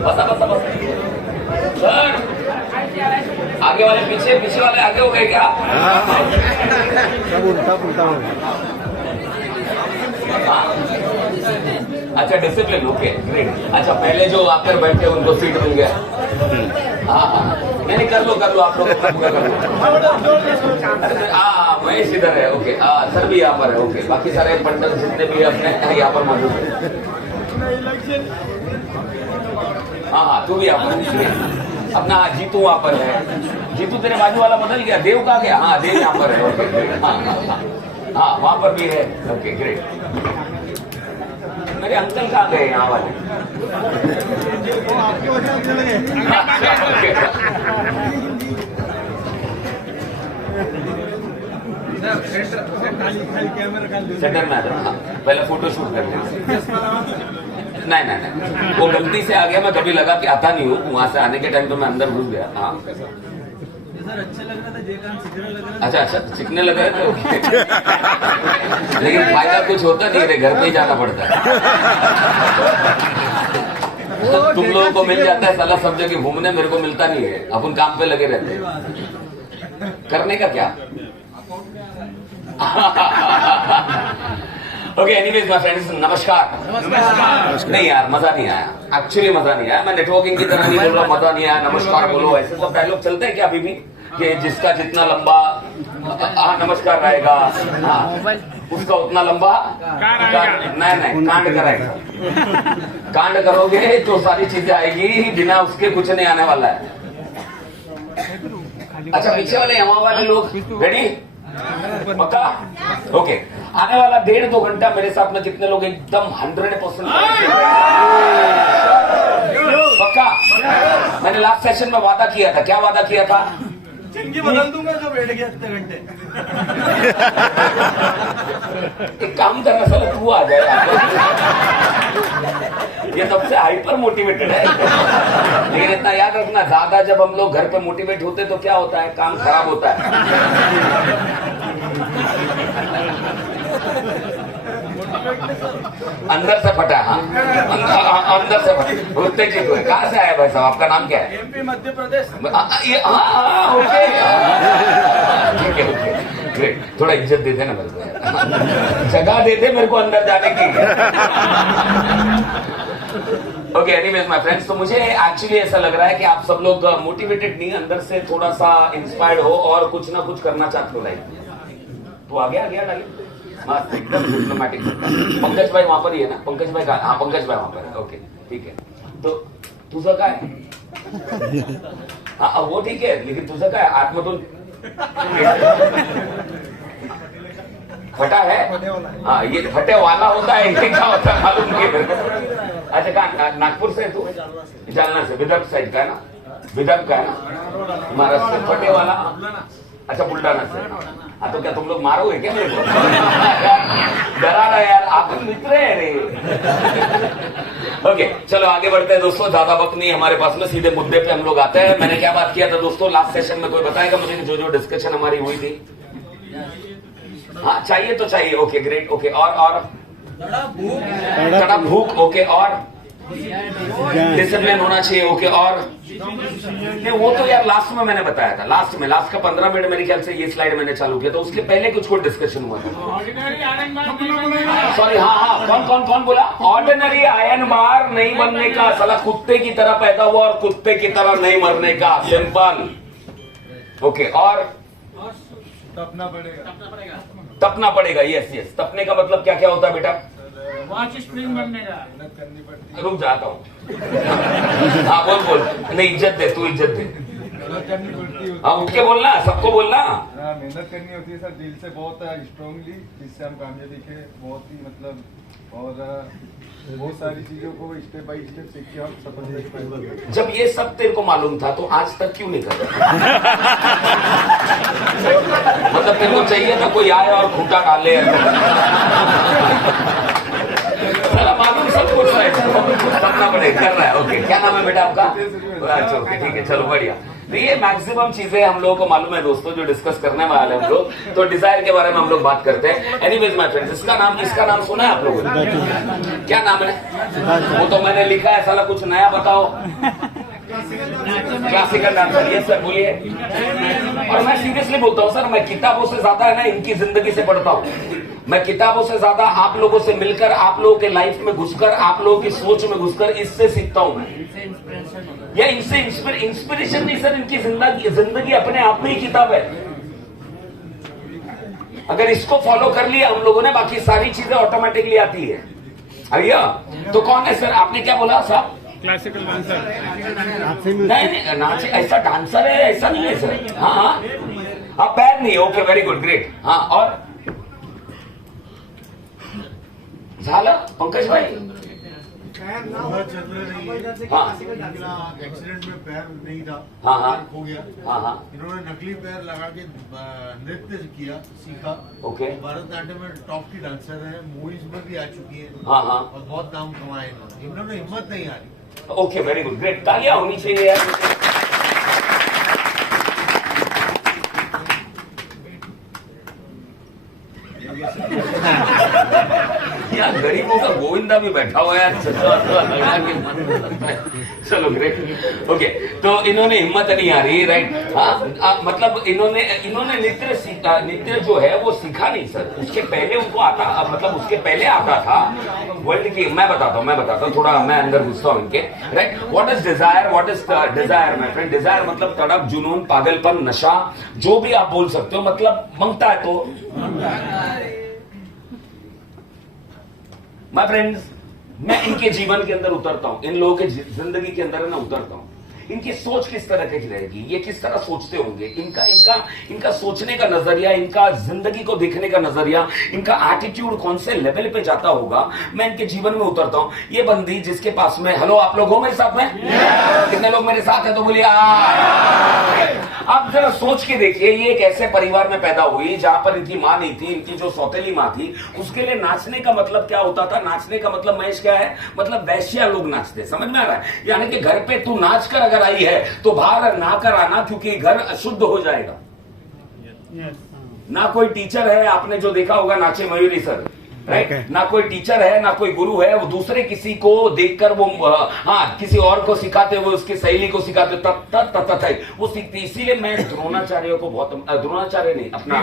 बसा बसा बसा सर, आगे वाले पीछे, पीछे वाले आगे हो गए क्या? सब उल्टा पुल्टा हो गया। अच्छा डिसिप्लिन, ओके ग्रेट। अच्छा पहले जो आकर बैठे उनको सीट मिल गया। हाँ नहीं कर लो आप लोग अपना पूरा कर लो। महेश इधर है, ओके। सर भी यहाँ पर है, ओके। बाकी सारे पंडित जितने भी अपने यहाँ पर मौजूद है। हाँ तू भी यहाँ पर अपना। जीतू वहाँ पर है। जीतू तेरे बाजू वाला बदल गया, देव कहाँ गया? हाँ देव यहाँ पर है, ओके ग्रेट। हाँ वहाँ पर भी है, ओके ग्रेट। मेरे अंकल कहाँ गए यहाँ वाले? सेंटर में आ जाओ, पहले फोटो शूट कर लेंगे। नहीं वो गलती से आ गया, मैं कभी लगा कि आता नहीं हूँ, वहां से आने के टाइम तो मैं अंदर घुस गया। हाँ अच्छा लग रहा था, सीखने लग रहा था। अच्छा सीखने लग रहे थे, लेकिन फायदा कुछ होता नहीं है, घर पे ही जाना पड़ता है। तुम लोगों को मिल जाता है साला सब जगह घूमने, मेरे को मिलता नहीं है। अपन काम पे लगे रहते हैं, करने का क्या। ओके एनीवेज माय फ्रेंड्स, नमस्कार। नहीं यार मजा नहीं आया, एक्चुअली मजा नहीं आया। मैं नेटवर्किंग की तरह नहीं बोल रहा मजा नहीं आया, नमस्कार बोलो, ऐसे सब डायलॉग चलते हैं क्या अभी भी? कि जिसका जितना लंबा नमस्कार रहेगा, उसका उतना लंबा नहीं कांड कराएगा। कांड करोगे तो सारी चीजें आएगी, बिना उसके कुछ नहीं आने वाला है। अच्छा पीछे वाले यहाँ वाले लोग रेडी? पक्का? ओके। आने वाला 1.5-2 घंटा मेरे साथ में कितने लोग एकदम 100% पक्का? मैंने लास्ट सेशन में वादा किया था, क्या वादा किया था? जिंदगी बदल दूंगा जो बैठ गया इतने घंटे। एक काम करना साला तू आ जाए, ये सबसे हाइपर मोटिवेटेड है। लेकिन इतना याद रखना, ज्यादा जब हम लोग घर पे मोटिवेट होते तो क्या होता है, काम खराब होता है। अंदर से फटा। हाँ अंदर से फटा। उत्तेजित हुए। कहाँ से आया भाई साहब, आपका नाम क्या है? एमपी मध्य प्रदेश। ओके ठीक है, ओके ग्रेट। थोड़ा इज्जत दे देना मेरे को, जगह दे दे मेरे को अंदर जाने की। ओके एनीवेज माय फ्रेंड्स, तो मुझे एक्चुअली ऐसा लग रहा है कि आप सब लोग मोटिवेटेड नहीं, अंदर से थोड़ा सा इंस्पायर्ड हो और कुछ ना कुछ करना चाहते हो लाइफ में। तो आ गया डाली मस्त एकदम डिप्लोमेटिक। पंकज भाई वहां पर ही है ना? पंकज भाई का? हाँ पंकज भाई वहां पर है, ओके ठीक है। तो तुझं काय? हाँ वो ठीक है, लेकिन तुझं काय आतमधून फटा है? हाँ ये फटे वाला होता है, ये क्या होता है मालूम नहीं मेरे को। अच्छा कहाँ, नागपुर से है तू? जालना से, विदर्भ साइड का है ना? विदर्भ का है ना? महाराष्ट्र से फटे वाला। अच्छा बुल्डाना से। हाँ तो क्या तुम लोग मारोगे क्या मेरे को? डरा रहा यार, आप मित्र है रे। ओके चलो आगे बढ़ते हैं दोस्तों, ज्यादा वक्त नहीं हमारे पास में, सीधे मुद्दे पे हम लोग आते हैं। मैंने क्या बात किया था दोस्तों लास्ट सेशन में, कोई बताएगा मुझे जो डिस्कशन हमारी हुई थी? हाँ चाहिए तो चाहिए, ओके ग्रेट, ओके। और तड़ा भूख, ओके। और डिसिप्लिन होना चाहिए, ओके। और नहीं वो तो यार लास्ट में मैंने बताया था, लास्ट का 15 मिनट मेरे ख्याल से ये स्लाइड मैंने चालू किया, तो उसके पहले कुछ डिस्कशन हुआ था। सॉरी हाँ कौन बोला? ऑर्डिनरी आयन बार नहीं बनने का, साला कुत्ते की तरह पैदा हुआ और कुत्ते की तरह नहीं मरने का, सिंपल। ओके और तपना पड़ेगा, यस। तपने का मतलब क्या क्या होता है बेटा? वॉच स्प्रिंग बनने का। रुक जाता हूँ। हाँ बोल, नहीं इज्जत दे, तू इज्जत दे। हाँ उठ के बोलना, सबको बोलना। मेहनत करनी होती है सर, दिल से बहुत स्ट्रांगली, जिससे हम कामयाबी के बहुत ही मतलब और बहुत सारी चीजों को स्टेप बाय स्टेप सीख के हम सफल। जब ये सब तेरे को मालूम था तो आज तक क्यों नहीं कर रहा? मतलब तेरे को चाहिए था कोई आए और खूंटा डाले। मालूम सब कुछ है, सपना बड़े कर रहा है। ओके, क्या नाम है बेटा आपका? अच्छा, ओके, ठीक है, चलो बढ़िया। तो ये मैक्सिमम चीजें हम लोगों को मालूम है दोस्तों, जो डिस्कस करने वाले हम लोग। तो डिजायर के बारे में हम लोग बात करते हैं। एनीवेज माय फ्रेंड्स, इसका नाम सुना है आप लोगों ने? क्या नाम है? वो तो मैंने लिखा है, साला कुछ नया बताओ। क्लासिकल डांसर, ये सर बोलिए। और मैं सीरियसली बोलता हूँ सर, मैं किताबों से ज्यादा है ना इनकी जिंदगी से पढ़ता हूँ। मैं किताबों से ज्यादा आप लोगों से मिलकर, आप लोगों के लाइफ में घुसकर, आप लोगों की सोच में घुसकर इससे सीखता हूं मैं। या इनसे इंस्पिरेशन नहीं सर, इनकी जिंदगी अपने आप में ही किताब है। अगर इसको फॉलो कर लिया हम लोगों ने, बाकी सारी चीजें ऑटोमेटिकली आती है। भैया तो कौन है सर? आपने क्या बोला साहब? Classical dancer. नहीं, नाच ऐसा डांसर है ऐसा नहीं है सर। हाँ हाँ, पैर नहीं है। Okay, very good, great. हाँ, और झाला पंकज भाई? हाँ एक्सीडेंट में पैर नहीं था, हाँ हाँ हो गया। हाँ हाँ, इन्होंने नकली पैर लगा के नृत्य किया, सीखा। ओके, भरतनाट्यम में टॉप की डांसर है, मूवीज में भी आ चुकी है। हाँ हाँ, और बहुत नाम कमाए इन्होंने हिम्मत नहीं हारी। Okay, very good, great. तालियां होनी चाहिए यार। यार गरीबों का गोविंदा भी बैठा हुआ है। चलो ग्रेट, ओके। तो इन्होंने हिम्मत नहीं आ रही, राइट? हाँ, मतलब इन्होंने नृत्य सीखा। नृत्य जो है वो सीखा नहीं सर, उसके पहले उनको आता, मतलब उसके पहले आता था वर्ल्ड की। मैं बताता हूँ थोड़ा, मैं अंदर घुसता हूँ इनके, right? What is desire? What is desire my friend? Desire मतलब तड़प, जुनून, पागलपन, नशा, जो भी आप बोल सकते हो, मतलब मांगता है तो। माय फ्रेंड्स, मैं इनके जीवन के अंदर उतरता हूं, इन लोगों के जिंदगी के अंदर ना उतरता हूं। इनकी सोच किस तरह की रहेगी, ये किस तरह सोचते होंगे, इनका सोचने का नजरिया, इनका जिंदगी को देखने का नजरिया, इनका एटीट्यूड कौन से लेवल पे जाता होगा, मैं इनके जीवन में उतरता हूं। ये बंदी जिसके पास में, हेलो आप लोग हो मेरे साथ में? कितने लोग मेरे साथ है तो बोलिए। आप जरा सोच के देखिए, ये एक ऐसे परिवार में पैदा हुई जहां पर इनकी मां नहीं थी, इनकी जो सौतेली मां थी, उसके लिए नाचने का मतलब क्या होता था? नाचने का मतलब महेश क्या है? मतलब वैश्या लोग नाचते, समझ में आ रहा है? यानी कि घर पे तू नाच कर अगर आई है तो बाहर ना कर आना, क्योंकि घर अशुद्ध हो जाएगा। ना कोई टीचर है, आपने जो देखा होगा नाचे मयूरी सर, राइट? ना कोई टीचर है, ना कोई गुरु है, वो दूसरे किसी को देखकर वो किसी और को सिखाते हुए उसकी सहेली को सिखाते वो सीखते। इसीलिए मैं द्रोणाचार्य को बहुत, द्रोणाचार्य नहीं अपना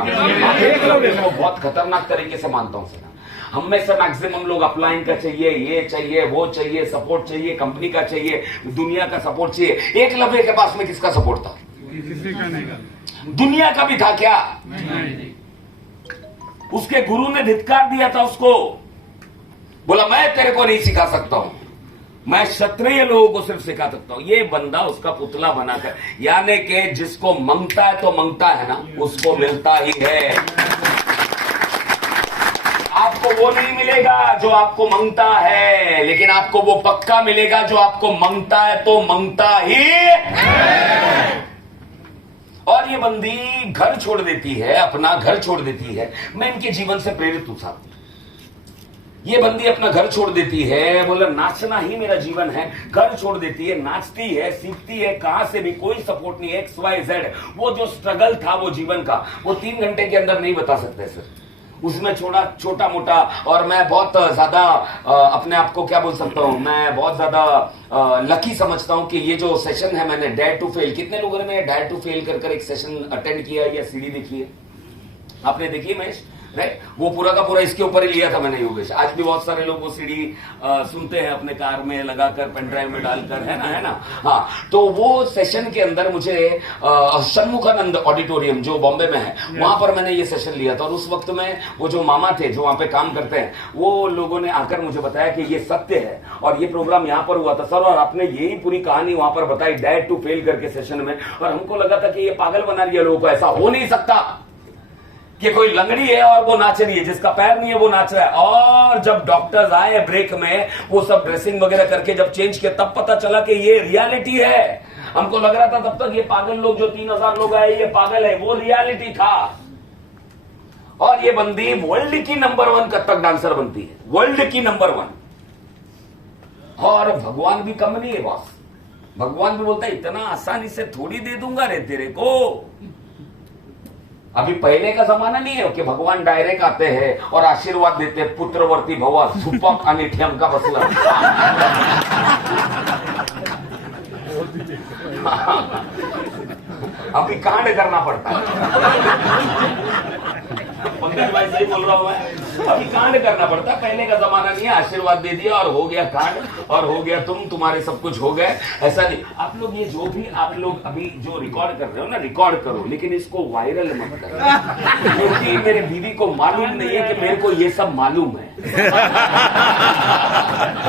बहुत खतरनाक तरीके से मानता हूं। हम में से मैक्सिमम लोग अपलाइन का चाहिए, ये चाहिए, वो चाहिए, सपोर्ट चाहिए, कंपनी का चाहिए, दुनिया का सपोर्ट चाहिए। एकलव्य के पास में किसका सपोर्ट था? किसी का नहीं। दुनिया का भी था क्या? उसके गुरु ने धिक्कार दिया था उसको, बोला मैं तेरे को नहीं सिखा सकता हूं, मैं क्षत्रिय लोगों को सिर्फ सिखा सकता हूं। ये बंदा उसका पुतला बनाकर, यानी कि जिसको मांगता है तो मांगता है ना, उसको मिलता ही है। आपको वो नहीं मिलेगा जो आपको मांगता है, लेकिन आपको वो पक्का मिलेगा जो आपको मांगता है तो मांगता ही है। और ये बंदी घर छोड़ देती है, अपना घर छोड़ देती है। मैं इनके जीवन से प्रेरित हूं साहब। ये बंदी अपना घर छोड़ देती है, बोला नाचना ही मेरा जीवन है। घर छोड़ देती है, नाचती है, सीखती है, कहां से भी कोई सपोर्ट नहीं, XYZ। वो जो स्ट्रगल था वो जीवन का, वो 3 घंटे के अंदर नहीं बता सकते सर। उसमें छोटा मोटा, और मैं बहुत ज्यादा अपने आप को क्या बोल सकता हूं, मैं बहुत ज्यादा लकी समझता हूं कि ये जो सेशन है, मैंने डेयर टू फेल, कितने लोगों ने डेयर टू फेल कर एक सेशन अटेंड किया या सीडी देखी है? आपने देखी है महेश, राइट? वो पूरा का पूरा इसके ऊपर ही लिया था मैंने योगेश। आज भी बहुत सारे लोग वो सीडी सुनते हैं अपने कार में लगाकर, पेन ड्राइव में डालकर, है ना? हाँ, तो वो सेशन के अंदर मुझे षणमुखानंद ऑडिटोरियम जो बॉम्बे में है, वहां पर मैंने ये सेशन लिया था। और उस वक्त में वो जो मामा थे जो वहां पे काम करते हैं, वो लोगों ने आकर मुझे बताया कि ये सत्य है और ये प्रोग्राम यहाँ पर हुआ था सर, और आपने यही पूरी कहानी वहां पर बताई डेयर टू फेल करके सेशन में। और हमको लगा था कि ये पागल बना रही है लोगों को, ऐसा हो नहीं सकता कि कोई लंगड़ी है और वो नाच रही है, जिसका पैर नहीं है वो नाच रहा है। और जब डॉक्टर्स आए ब्रेक में, वो सब ड्रेसिंग वगैरह करके जब चेंज किया, तब पता चला कि ये रियलिटी है। हमको लग रहा था तब तक ये पागल लोग जो 3000 लोग आए, ये पागल है, वो रियलिटी था। और ये बंदी वर्ल्ड की नंबर 1 कथक डांसर बनती है, वर्ल्ड की नंबर 1। और भगवान भी कम नहीं है बॉस। भगवान भी बोलता है इतना आसानी से थोड़ी दे दूंगा रे तेरे को। अभी पहले का जमाना नहीं है कि भगवान डायरेक्ट आते हैं और आशीर्वाद देते हैं, पुत्रवर्ती भवा सुपक आणि ठेमका बसला। अभी कांड करना पड़ता है। पंकज भाई सही बोल रहा हूं मैं, अभी कांड करना पड़ता है। पहले का जमाना नहीं है, आशीर्वाद दे दिया और हो गया कांड और हो गया तुम्हारे सब कुछ हो गए। ऐसा नहीं। आप लोग ये जो भी आप लोग अभी जो रिकॉर्ड कर रहे हो ना, रिकॉर्ड करो लेकिन इसको वायरल मत करो, क्योंकि मेरे बीवी को मालूम नहीं है कि मेरे को ये सब मालूम है।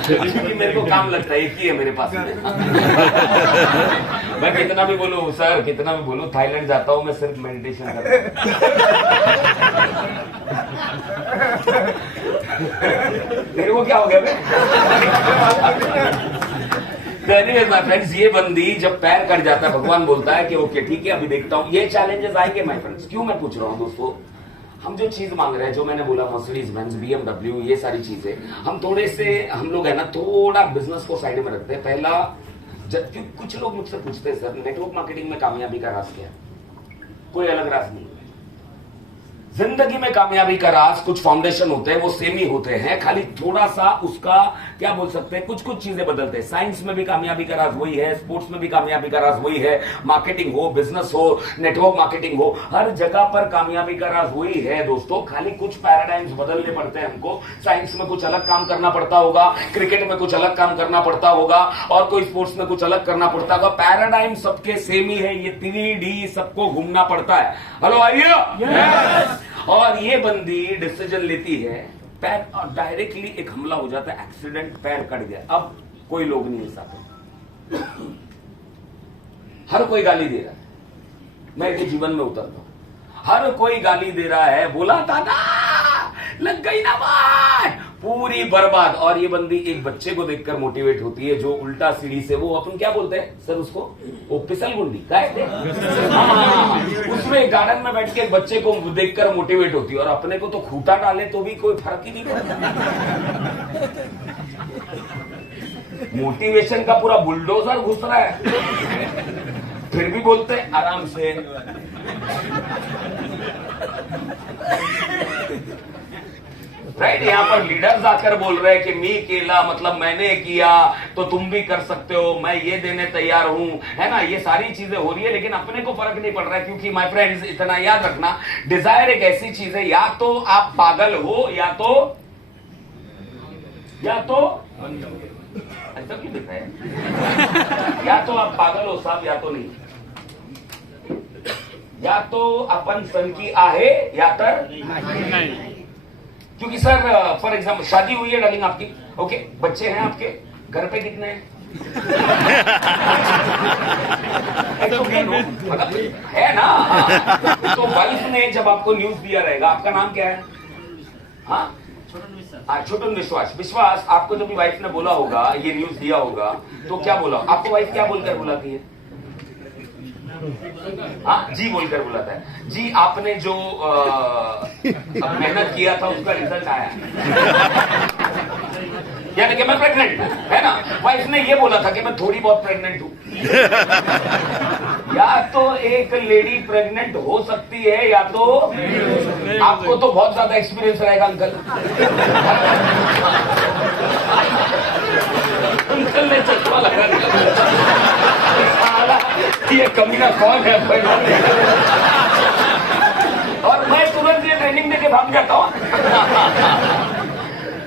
क्योंकि मेरे को काम लगता है, एक ही है मेरे पास में। मैं कितना भी बोलूं सर, कितना भी बोलूं, थाईलैंड जाता हूं मैं सिर्फ मेडिटेशन करता हूं। मेरे को क्या हो गया? माय फ्रेंड्स, ये बंदी जब पैर कट जाता है, भगवान बोलता है कि ओके ठीक है अभी देखता हूं। ये चैलेंजेस आएंगे माय फ्रेंड्स। क्यों मैं पूछ रहा हूं दोस्तों, हम जो चीज मांग रहे हैं, जो मैंने बोला मर्सिडीज बेंज, BMW, ये सारी चीजें हम थोड़े से हम लोग है ना थोड़ा बिजनेस को साइड में रखते हैं। पहला कुछ लोग मुझसे पूछते हैं सर नेटवर्क मार्केटिंग में कामयाबी का राज क्या है? कोई अलग राज नहीं। जिंदगी में कामयाबी का राज कुछ फाउंडेशन होते हैं, वो सेम ही होते हैं, खाली थोड़ा सा उसका क्या बोल सकते हैं, कुछ कुछ चीजें बदलते हैं। साइंस में भी कामयाबी का राज वही है, स्पोर्ट्स में भी कामयाबी का राज वही है, मार्केटिंग हो, बिजनेस हो, नेटवर्क मार्केटिंग हो, हर जगह पर कामयाबी का राज वही है दोस्तों। खाली कुछ पैराडाइम्स बदलने पड़ते हैं हमको। साइंस में कुछ अलग काम करना पड़ता होगा, क्रिकेट में कुछ अलग काम करना पड़ता होगा, और कोई स्पोर्ट्स में कुछ अलग करना पड़ता होगा। पैराडाइम सबके सेम ही है, ये 3D सबको घूमना पड़ता है। हेलो आइए। और ये बंदी डिसीजन लेती है, पैर डायरेक्टली एक हमला हो जाता है, एक्सीडेंट, पैर कट गया। अब कोई लोग नहीं है साथ, हर कोई गाली दे रहा है। मैं इनके जीवन में उतरता हूं, हर कोई गाली दे रहा है, बोला था ना लग गई ना बात, पूरी बर्बाद। और ये बंदी एक बच्चे को देखकर मोटिवेट होती है जो उल्टा सीढ़ी से, वो अपन क्या बोलते हैं सर उसको, वो फिसल गुंडी कहते हैं, उसमें गार्डन में बैठ के एक बच्चे को देखकर मोटिवेट होती है। और अपने को तो खूंटा डाले तो भी कोई फर्क ही नहीं पड़ता। मोटिवेशन का पूरा बुलडोजर घुस रहा है, फिर भी बोलते हैं आराम से। राइट, यहाँ पर लीडर्स आकर बोल रहे हैं कि मी केला, मतलब मैंने किया तो तुम भी कर सकते हो, मैं ये देने तैयार हूं, है ना। ये सारी चीजें हो रही है लेकिन अपने को फर्क नहीं पड़ रहा है, क्योंकि माय फ्रेंड्स इतना याद रखना, डिजायर एक ऐसी चीज है, या तो आप पागल हो या तो ऐसा क्यों दिख रहा है? या तो आप पागल हो साहब, या तो नहीं। या तो अपन सन की आहे या तर नहीं। क्योंकि सर फॉर एग्जाम्पल शादी हुई है डार्लिंग आपकी, ओके, बच्चे हैं आपके, घर पे कितने हैं? मतलब है ना। तो वाइफ ने जब आपको न्यूज दिया रहेगा, आपका नाम क्या है? हाँ छोटन विश्वास। विश्वास आपको जब वाइफ ने बोला होगा, ये न्यूज दिया होगा, तो क्या बोला आपको? वाइफ क्या बोलकर बुलाती है? हाँ जी बोलकर बुलाता है। जी आपने जो मेहनत किया था उसका रिजल्ट आया, यानी कि मैं प्रेग्नेंट हूं, है ना। वाइफ ने ये बोला था कि मैं थोड़ी बहुत प्रेग्नेंट हूं। या तो एक लेडी प्रेग्नेंट हो सकती है, या तो आपको तो बहुत ज्यादा एक्सपीरियंस रहेगा अंकल। अंकल ने चश्मा लगा ये कमीना कौन है? और मैं तुरंत ये ट्रेनिंग देके भाग जाता हूं।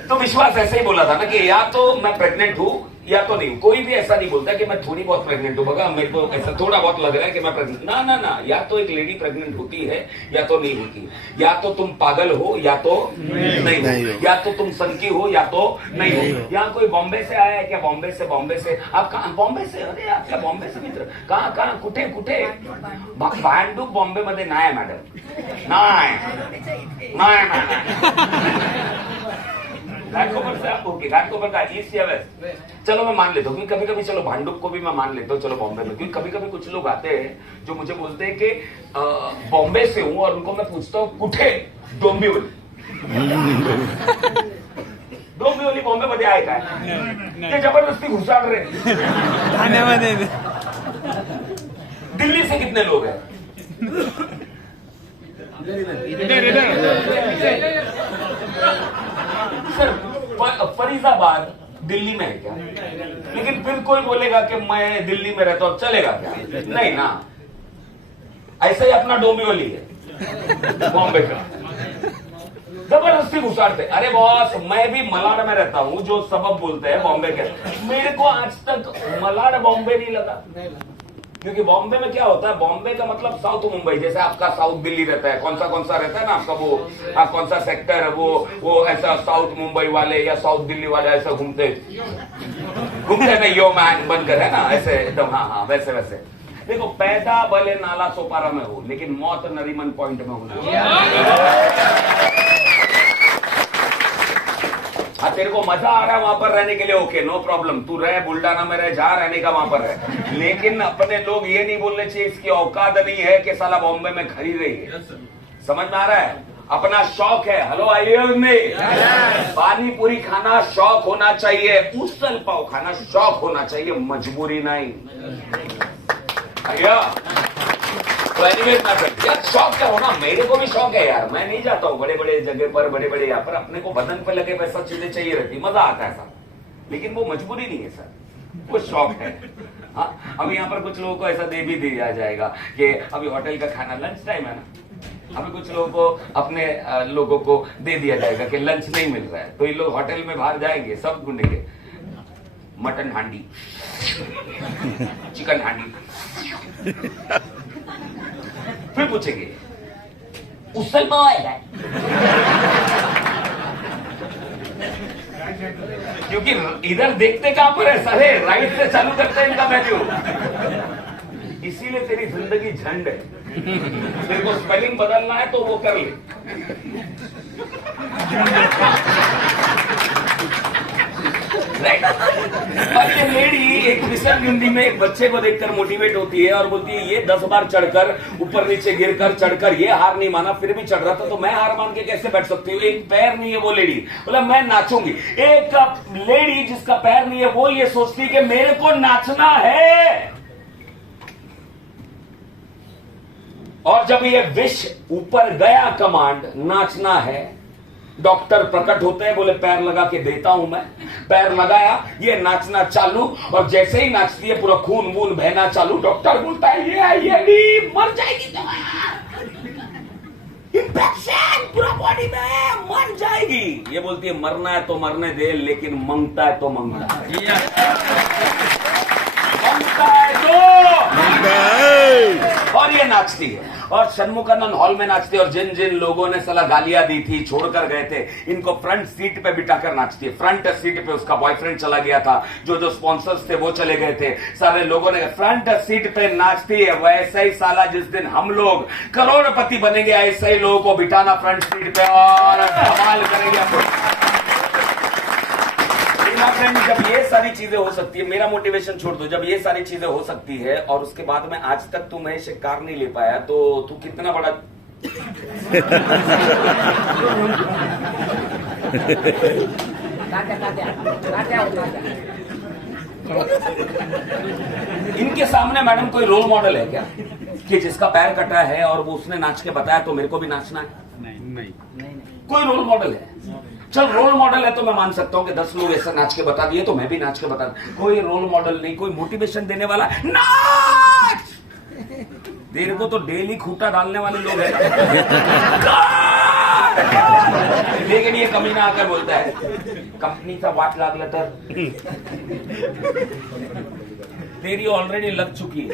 तो विश्वास ऐसे ही बोला था ना कि या तो मैं प्रेग्नेंट हूं या तो नहीं। कोई भी ऐसा नहीं बोलता कि मैं थोड़ी बहुत प्रेग्नेंट हूं, बगा मेरे को ऐसा थोड़ा बहुत लग रहा है कि मैं प्रेग्नेंट, ना ना ना। या तो एक लेडी प्रेग्नेंट होती है या तो नहीं होती। या तो तुम पागल हो या तो नहीं हो, या तो तुम सनकी हो या तो नहीं हो। यहाँ कोई बॉम्बे से आया है क्या? बॉम्बे से आप कहाँ? बॉम्बे से? अरे आप क्या बॉम्बे से मित्र? कहाँ कुठे? भांडूप बॉम्बे मध्ये नाही मॅडम, नाही घाटकोपर से आप होगी, घाटकोपर का ईस्ट या वेस्ट? चलो मैं मान लेता हूँ, क्योंकि कभी कभी चलो भांडुप को भी मैं मान लेता हूँ, चलो बॉम्बे में। क्योंकि कभी कभी कुछ लोग आते हैं जो मुझे बोलते हैं कि बॉम्बे से हूँ, और उनको मैं पूछता हूँ कुठे? डोंबिवली। डोंबिवली बॉम्बे मध्ये आहे काय ते जबरदस्ती घुसाड़ रहे दिल्ली से कितने लोग हैं सर फरीदाबाद दिल्ली में है क्या लेकिन फिर कोई बोलेगा कि मैं दिल्ली में रहता हूं चलेगा क्या नहीं ना ऐसा ही अपना डोंबिवली है बॉम्बे का जबरदस्ती घुसाड़ते अरे बॉस मैं भी मलाड में रहता हूं जो सबब बोलते हैं बॉम्बे के मेरे को आज तक मलाड बॉम्बे नहीं लगा क्योंकि बॉम्बे में क्या होता है बॉम्बे का मतलब साउथ मुंबई जैसे आपका साउथ दिल्ली रहता है कौन सा रहता है ना आपका वो कौन सा सेक्टर है वो ऐसा साउथ मुंबई वाले या साउथ दिल्ली वाले ऐसा घूमते ना यो मैन बनकर है ना ऐसे एकदम हाँ वैसे देखो पैदा भले नाला सोपारा में हो लेकिन मौत नरीमन पॉइंट में होना हाँ तेरे को मजा आ रहा है वहां पर रहने के लिए ओके नो प्रॉब्लम तू रहे बुल्डाना में रह जहां रहने का वहां पर है लेकिन अपने लोग ये नहीं बोलने चाहिए इसकी औकात नहीं है कि साला बॉम्बे में खरीद रही है समझ में आ रहा है अपना शौक है हेलो आइए में पानी पूरी खाना शौक होना चाहिए उसल पाव खाना शौक होना चाहिए मजबूरी नहीं तो एनीवेज ना कर यार शौक क्या होना मेरे को भी शौक है यार मैं नहीं जाता हूँ बड़े बड़े जगह पर बड़े यहाँ पर अपने को बदन पे लगे वैसा चीजें चाहिए रहती मजा आता है सर लेकिन वो मजबूरी नहीं है सर वो शौक है हाँ अभी यहाँ पर कुछ लोगों को ऐसा दे भी दिया जाएगा कि अभी होटल का खाना लंच टाइम है ना अभी कुछ लोगों को अपने लोगों को दे दिया जाएगा कि लंच नहीं मिल रहा है तो ये लोग होटल में बाहर जाएंगे सब ढूंढेंगे मटन हांडी चिकन हांडी फिर पूछेंगे उसल पाव है क्योंकि इधर देखते कहां पर है सारे राइट से चालू करते हैं इनका मेन्यू इसीलिए तेरी जिंदगी झंड है तेरे को स्पेलिंग बदलना है तो वो कर ले और ये लेडी एक फिसल हिंदी में एक बच्चे को देखकर मोटिवेट होती है और बोलती है ये 10 बार चढ़कर ऊपर नीचे गिरकर चढ़कर ये हार नहीं माना फिर भी चढ़ रहा था तो मैं हार मान के कैसे बैठ सकती हूँ एक पैर नहीं है वो लेडी बोला मैं नाचूंगी एक लेडी जिसका पैर नहीं है वो ये सोचती कि मेरे को नाचना है और जब ये विष ऊपर गया कमांड नाचना है डॉक्टर प्रकट होते हैं बोले पैर लगा के देता हूं मैं पैर लगाया ये नाचना चालू और जैसे ही नाचती है पूरा खून वून बहना चालू डॉक्टर बोलता है ये मर जाएगी इंफेक्शन पूरा बॉडी में मर जाएगी ये बोलती है मरना है तो मरने दे लेकिन मांगता है तो मांगता है तो और ये नाचती है और षणमुखानंद हॉल में नाचती है और जिन जिन लोगों ने सला गालियां दी थी छोड़कर गए थे इनको फ्रंट सीट पे बिठाकर नाचती है फ्रंट सीट पे उसका बॉयफ्रेंड चला गया था जो स्पॉन्सर्स थे वो चले गए थे सारे लोगों ने फ्रंट सीट पे नाचती है वैसे ही साला जिस दिन हम लोग करोड़पति बनेंगे ऐसे ही लोगों को बिठाना फ्रंट सीट पे और धमाल करेंगे जब ये सारी चीजें हो सकती है मेरा मोटिवेशन छोड़ दो जब ये सारी चीजें हो सकती है और उसके बाद में आज तक तू महेश एक कार नहीं ले पाया तो तू कितना बड़ा इनके सामने मैडम कोई रोल मॉडल है क्या कि जिसका पैर कटा है और वो उसने नाच के बताया तो मेरे को भी नाचना है नहीं कोई रोल मॉडल है चल रोल मॉडल है तो मैं मान सकता हूं कि 10 लोग ऐसा नाच के बता दिए तो मैं भी नाच के बता कोई रोल मॉडल नहीं कोई मोटिवेशन देने वाला नाच तेरे को तो डेली खूंटा डालने वाले लोग हैं लेकिन ये कमीना आकर बोलता है कंपनीचा वाट लागला तर तेरी ऑलरेडी लग चुकी है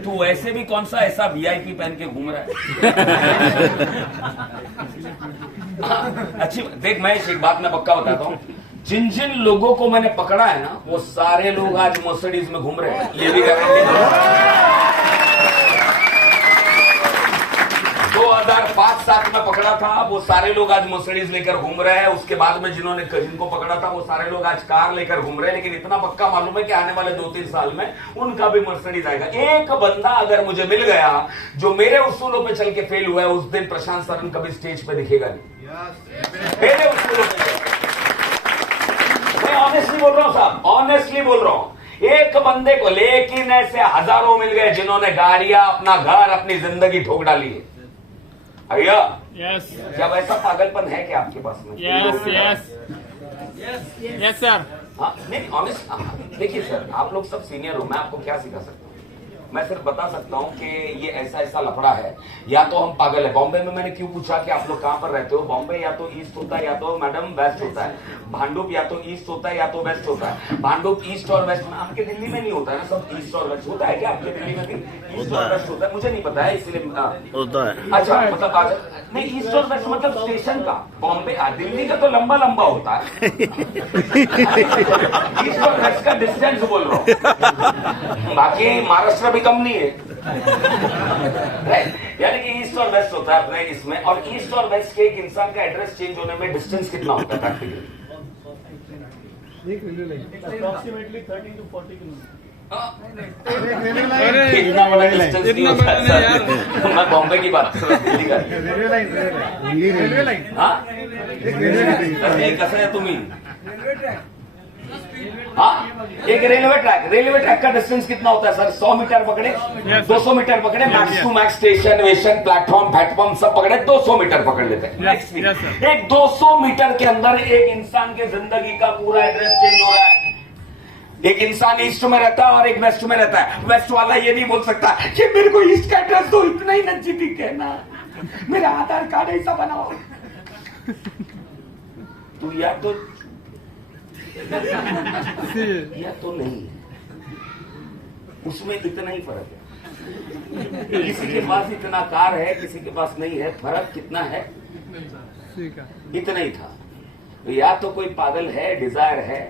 तू ऐसे भी कौन सा ऐसा वीआईपी पहन के घूम रहा है अच्छी देख मैं एक बात मैं पक्का बताता हूँ जिन जिन लोगों को मैंने पकड़ा है ना वो सारे लोग आज मर्सिडीज में घूम रहे हैं ये भी गारंटी 2005-7 में पकड़ा था वो सारे लोग आज मर्सिडीज लेकर घूम रहे हैं उसके बाद में जिनको पकड़ा था वो सारे लोग आज कार लेकर घूम रहे हैं लेकिन इतना पक्का मालूम है कि आने वाले 2-3 साल में उनका भी मर्सिडीज आएगा एक बंदा अगर मुझे मिल गया जो मेरे उसूलों पे चल के फेल हुआ है उस दिन प्रशांत सरन कभी स्टेज पे दिखेगा नहीं पहले उसको मैं ऑनेस्टली बोल रहा हूं साहब, ऑनेस्टली बोल रहा हूं, एक बंदे को, लेकिन ऐसे हजारों मिल गए जिन्होंने गाड़ियां, अपना घर, अपनी जिंदगी ठोक डाली है। भैया यस क्या वैसा पागलपन है क्या आपके पास में? Yes yes yes sir. हाँ नहीं ऑनेस्ट, देखिए सर, आप लोग सब सीनियर हो, मैं आपको क्या सिखा सकता हूँ? मैं सिर्फ बता सकता हूँ कि ये ऐसा ऐसा लफड़ा है, या तो हम पागल है। बॉम्बे में मैंने क्यों पूछा कि आप लोग कहाँ पर रहते हो? बॉम्बे या तो ईस्ट होता है या तो मैडम वेस्ट होता है। भांडुप या तो ईस्ट होता है या तो वेस्ट होता है। भांडुप ईस्ट और वेस्ट में, आपके दिल्ली में नहीं होता है ना सब ईस्ट और वेस्ट होता है क्या? आपके दिल्ली में भी ईस्ट और वेस्ट होता है? मुझे नहीं पता है, इसलिए होता है। अच्छा मतलब आज नहीं, ईस्ट और वेस्ट मतलब स्टेशन का। बॉम्बे दिल्ली का तो लंबा लंबा होता है। ईस्ट और वेस्ट का डिस्टेंस बोल रहा हूँ, बाकी महाराष्ट्र भी कम नहीं है। यानी कि ईस्ट और वेस्ट होता है अपने इसमें, और ईस्ट और वेस्ट के एक इंसान का एड्रेस चेंज होने में डिस्टेंस कितना होता है प्रैक्टिकली? Approximately 30 to 40 kilometre. इतना बड़ा डिस्टेंस नहीं होता है सर। मैं बॉम्बे की बात कर रहा हूँ, दिल्ली का। रेल्वे लाईन हाँ कसं आहे तुम्ही? हाँ एक रेलवे ट्रैक का डिस्टेंस कितना होता है सर? 100 मीटर पकड़े, 200 मीटर पकड़े, मैक्स टू मैक्स स्टेशन वेशन प्लेटफॉर्म फैटफॉर्म सब पकड़े, 200 मीटर पकड़ लेते हैं। एक 200 मीटर के अंदर एक इंसान के जिंदगी का पूरा एड्रेस चेंज हो रहा है। एक इंसान ईस्ट में रहता है और एक वेस्ट में रहता है। वेस्ट वाला ये नहीं बोल सकता कि मेरे को ईस्ट का एड्रेस तो इतना ही नजदीक है ना, मेरा आधार कार्ड ऐसा बनाओ। तो या तो नहीं है, उसमें इतना ही फर्क है। किसी के पास इतना कार है, किसी के पास नहीं है, फर्क कितना है? इतना ही था। तो या तो कोई पागल है, डिजायर है,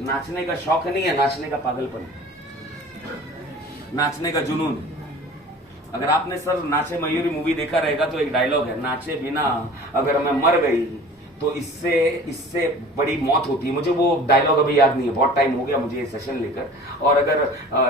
नाचने का शौक नहीं है, नाचने का पागलपन, नाचने का जुनून। अगर आपने सर नाचे मयूरी मूवी देखा रहेगा तो एक डायलॉग है, नाचे बिना अगर मैं मर गई तो इससे बड़ी मौत होती है। मुझे वो डायलॉग अभी याद नहीं है, बहुत टाइम हो गया मुझे ये सेशन लेकर। और अगर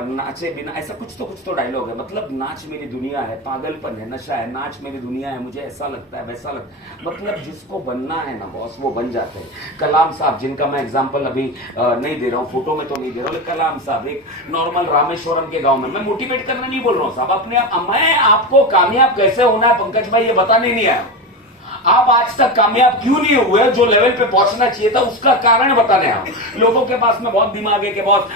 नाचे बिना, ऐसा कुछ तो डायलॉग है। मतलब नाच मेरी दुनिया है, पागलपन है, नशा है, नाच मेरी दुनिया है, मुझे ऐसा लगता है वैसा लगता है। मतलब जिसको बनना है ना बॉस, वो बन जाते हैं। कलाम साहब, जिनका मैं एग्जाम्पल अभी नहीं दे रहा हूँ, फोटो में तो नहीं दे रहा हूँ, कलाम साहब एक नॉर्मल रामेश्वरम के गाँव में, मैं मोटिवेट करना नहीं बोल रहा हूँ साहब, अपने आप मैं आपको कामयाब कैसे होना है पंकज भाई ये बताने नहीं आया। आप आज तक कामयाब क्यों नहीं हुए? जो लेवल पे पहुंचना चाहिए था उसका कारण बताने आओ। लोगों के पास में बहुत दिमाग है कि बहुत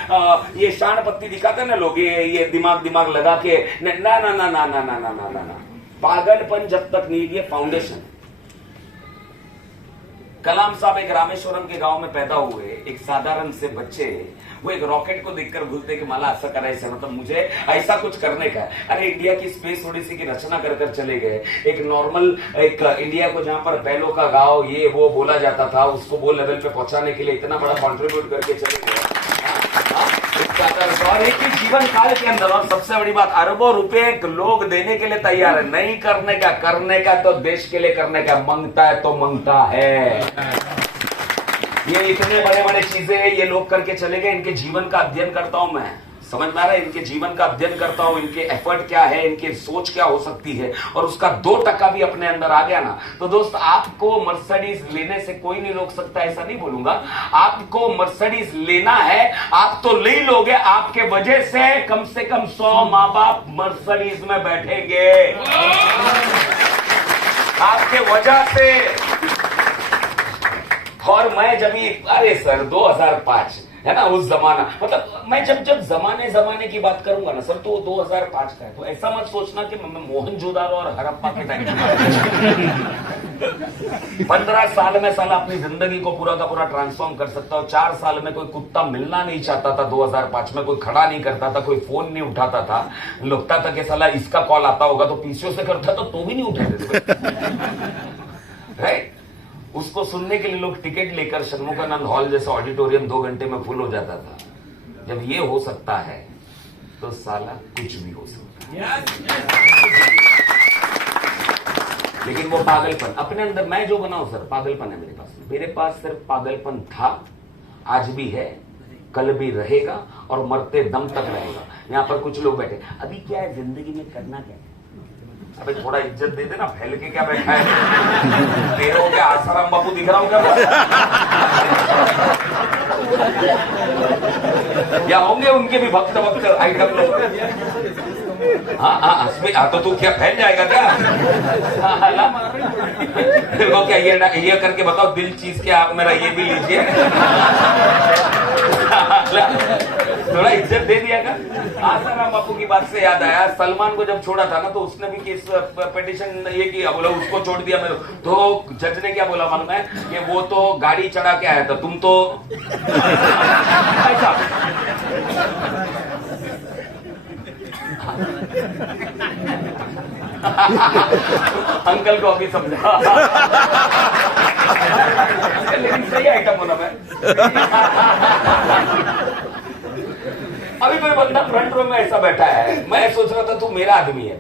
ये शान पत्ती दिखाते हैं ना लोग, ये दिमाग लगा के ना ना ना ना ना ना ना ना ना, पागलपन जब तक नहीं, ये फाउंडेशन। कलाम साहब एक रामेश्वरम के गांव में पैदा हुए, एक साधारण से बच्चे, वो एक रॉकेट को देखकर बोलते कि मला ऐसा करायचं, मतलब मुझे ऐसा कुछ करने का है। अरे इंडिया की स्पेस ओडिसी की रचना कर चले गए। एक नॉर्मल एक इंडिया को जहां पर बैलों का गांव ये वो बोला जाता था, उसको वो लेवल पे पहुंचाने के लिए इतना बड़ा कॉन्ट्रीब्यूट करके चले गए। और एक ही जीवन काल के अंदर, और सबसे बड़ी बात, अरबों रुपए लोग देने के लिए तैयार है, नहीं करने का, करने का तो देश के लिए करने का, मांगता है तो मांगता है। ये इतने बड़े बड़े चीजें ये लोग करके चले गए। इनके जीवन का अध्ययन करता हूं मैं, समझ में आ रहा है? इनके जीवन का अध्ययन करता हूं, इनके एफर्ट क्या है, इनकी सोच क्या हो सकती है, और उसका 2% भी अपने अंदर आ गया ना, तो दोस्त आपको मर्सिडीज लेने से कोई नहीं रोक सकता। ऐसा नहीं बोलूंगा, आपको मर्सिडीज लेना है, आप तो ले लोगे। आपके वजह से कम 100 माँ बाप मर्सिडीज में बैठेंगे, आपके वजह से। और मैं जब अरे सर 2005 है ना, उस जमाना, मतलब मैं जब जमाने की बात करूंगा ना सर, तो 2005 का है। तो ऐसा मत सोचना कि मैं मोहनजोदारो और हड़प्पा के टाइम 15 साल में साला अपनी जिंदगी को पूरा का पूरा ट्रांसफॉर्म कर सकता हूँ। 4 साल में कोई कुत्ता मिलना नहीं चाहता था। 2005 में कोई खड़ा नहीं करता था, कोई फोन नहीं उठाता था। लगता था कि साला इसका कॉल आता होगा तो पीछे से करता तो भी नहीं उठाते थे। राइट, उसको सुनने के लिए लोग टिकट लेकर षण्मुखानंद हॉल जैसा ऑडिटोरियम 2 घंटे में फुल हो जाता था। जब ये हो सकता है तो साला कुछ भी हो सकता है। लेकिन वो पागलपन अपने अंदर, मैं जो बनाऊं सर, पागलपन है मेरे पास। मेरे पास सिर्फ पागलपन था, आज भी है, कल भी रहेगा और मरते दम तक रहेगा। यहां पर कुछ लोग बैठे, अभी क्या है जिंदगी में करना क्या है? अबे थोड़ा इज्जत दे देना, फैल के क्या बैठा है? तेरे को क्या आसाराम बापू दिख रहा हूँ क्या? या होंगे उनके भी भक्त आइटम लोग। हाँ, तो तू क्या फैल जाएगा क्या? तेरे को क्या ये करके बताओ, दिल चीज के आप मेरा ये भी लीजिए। थोड़ा इज्जत दे दिया का। आसाराम बापू की बात से याद आया, सलमान को जब छोड़ा था ना तो उसने भी केस पिटिशन ये किया, बोला उसको छोड़ दिया मेरे। तो जज ने क्या बोला मालूम है कि वो तो गाड़ी चढ़ा के आया था, तुम तो ऐसा। अंकल को अभी समझा। लेकिन सही आइटम होना मैं। अभी कोई बंदा फ्रंट रो में ऐसा बैठा है, मैं सोच रहा था तू मेरा आदमी है,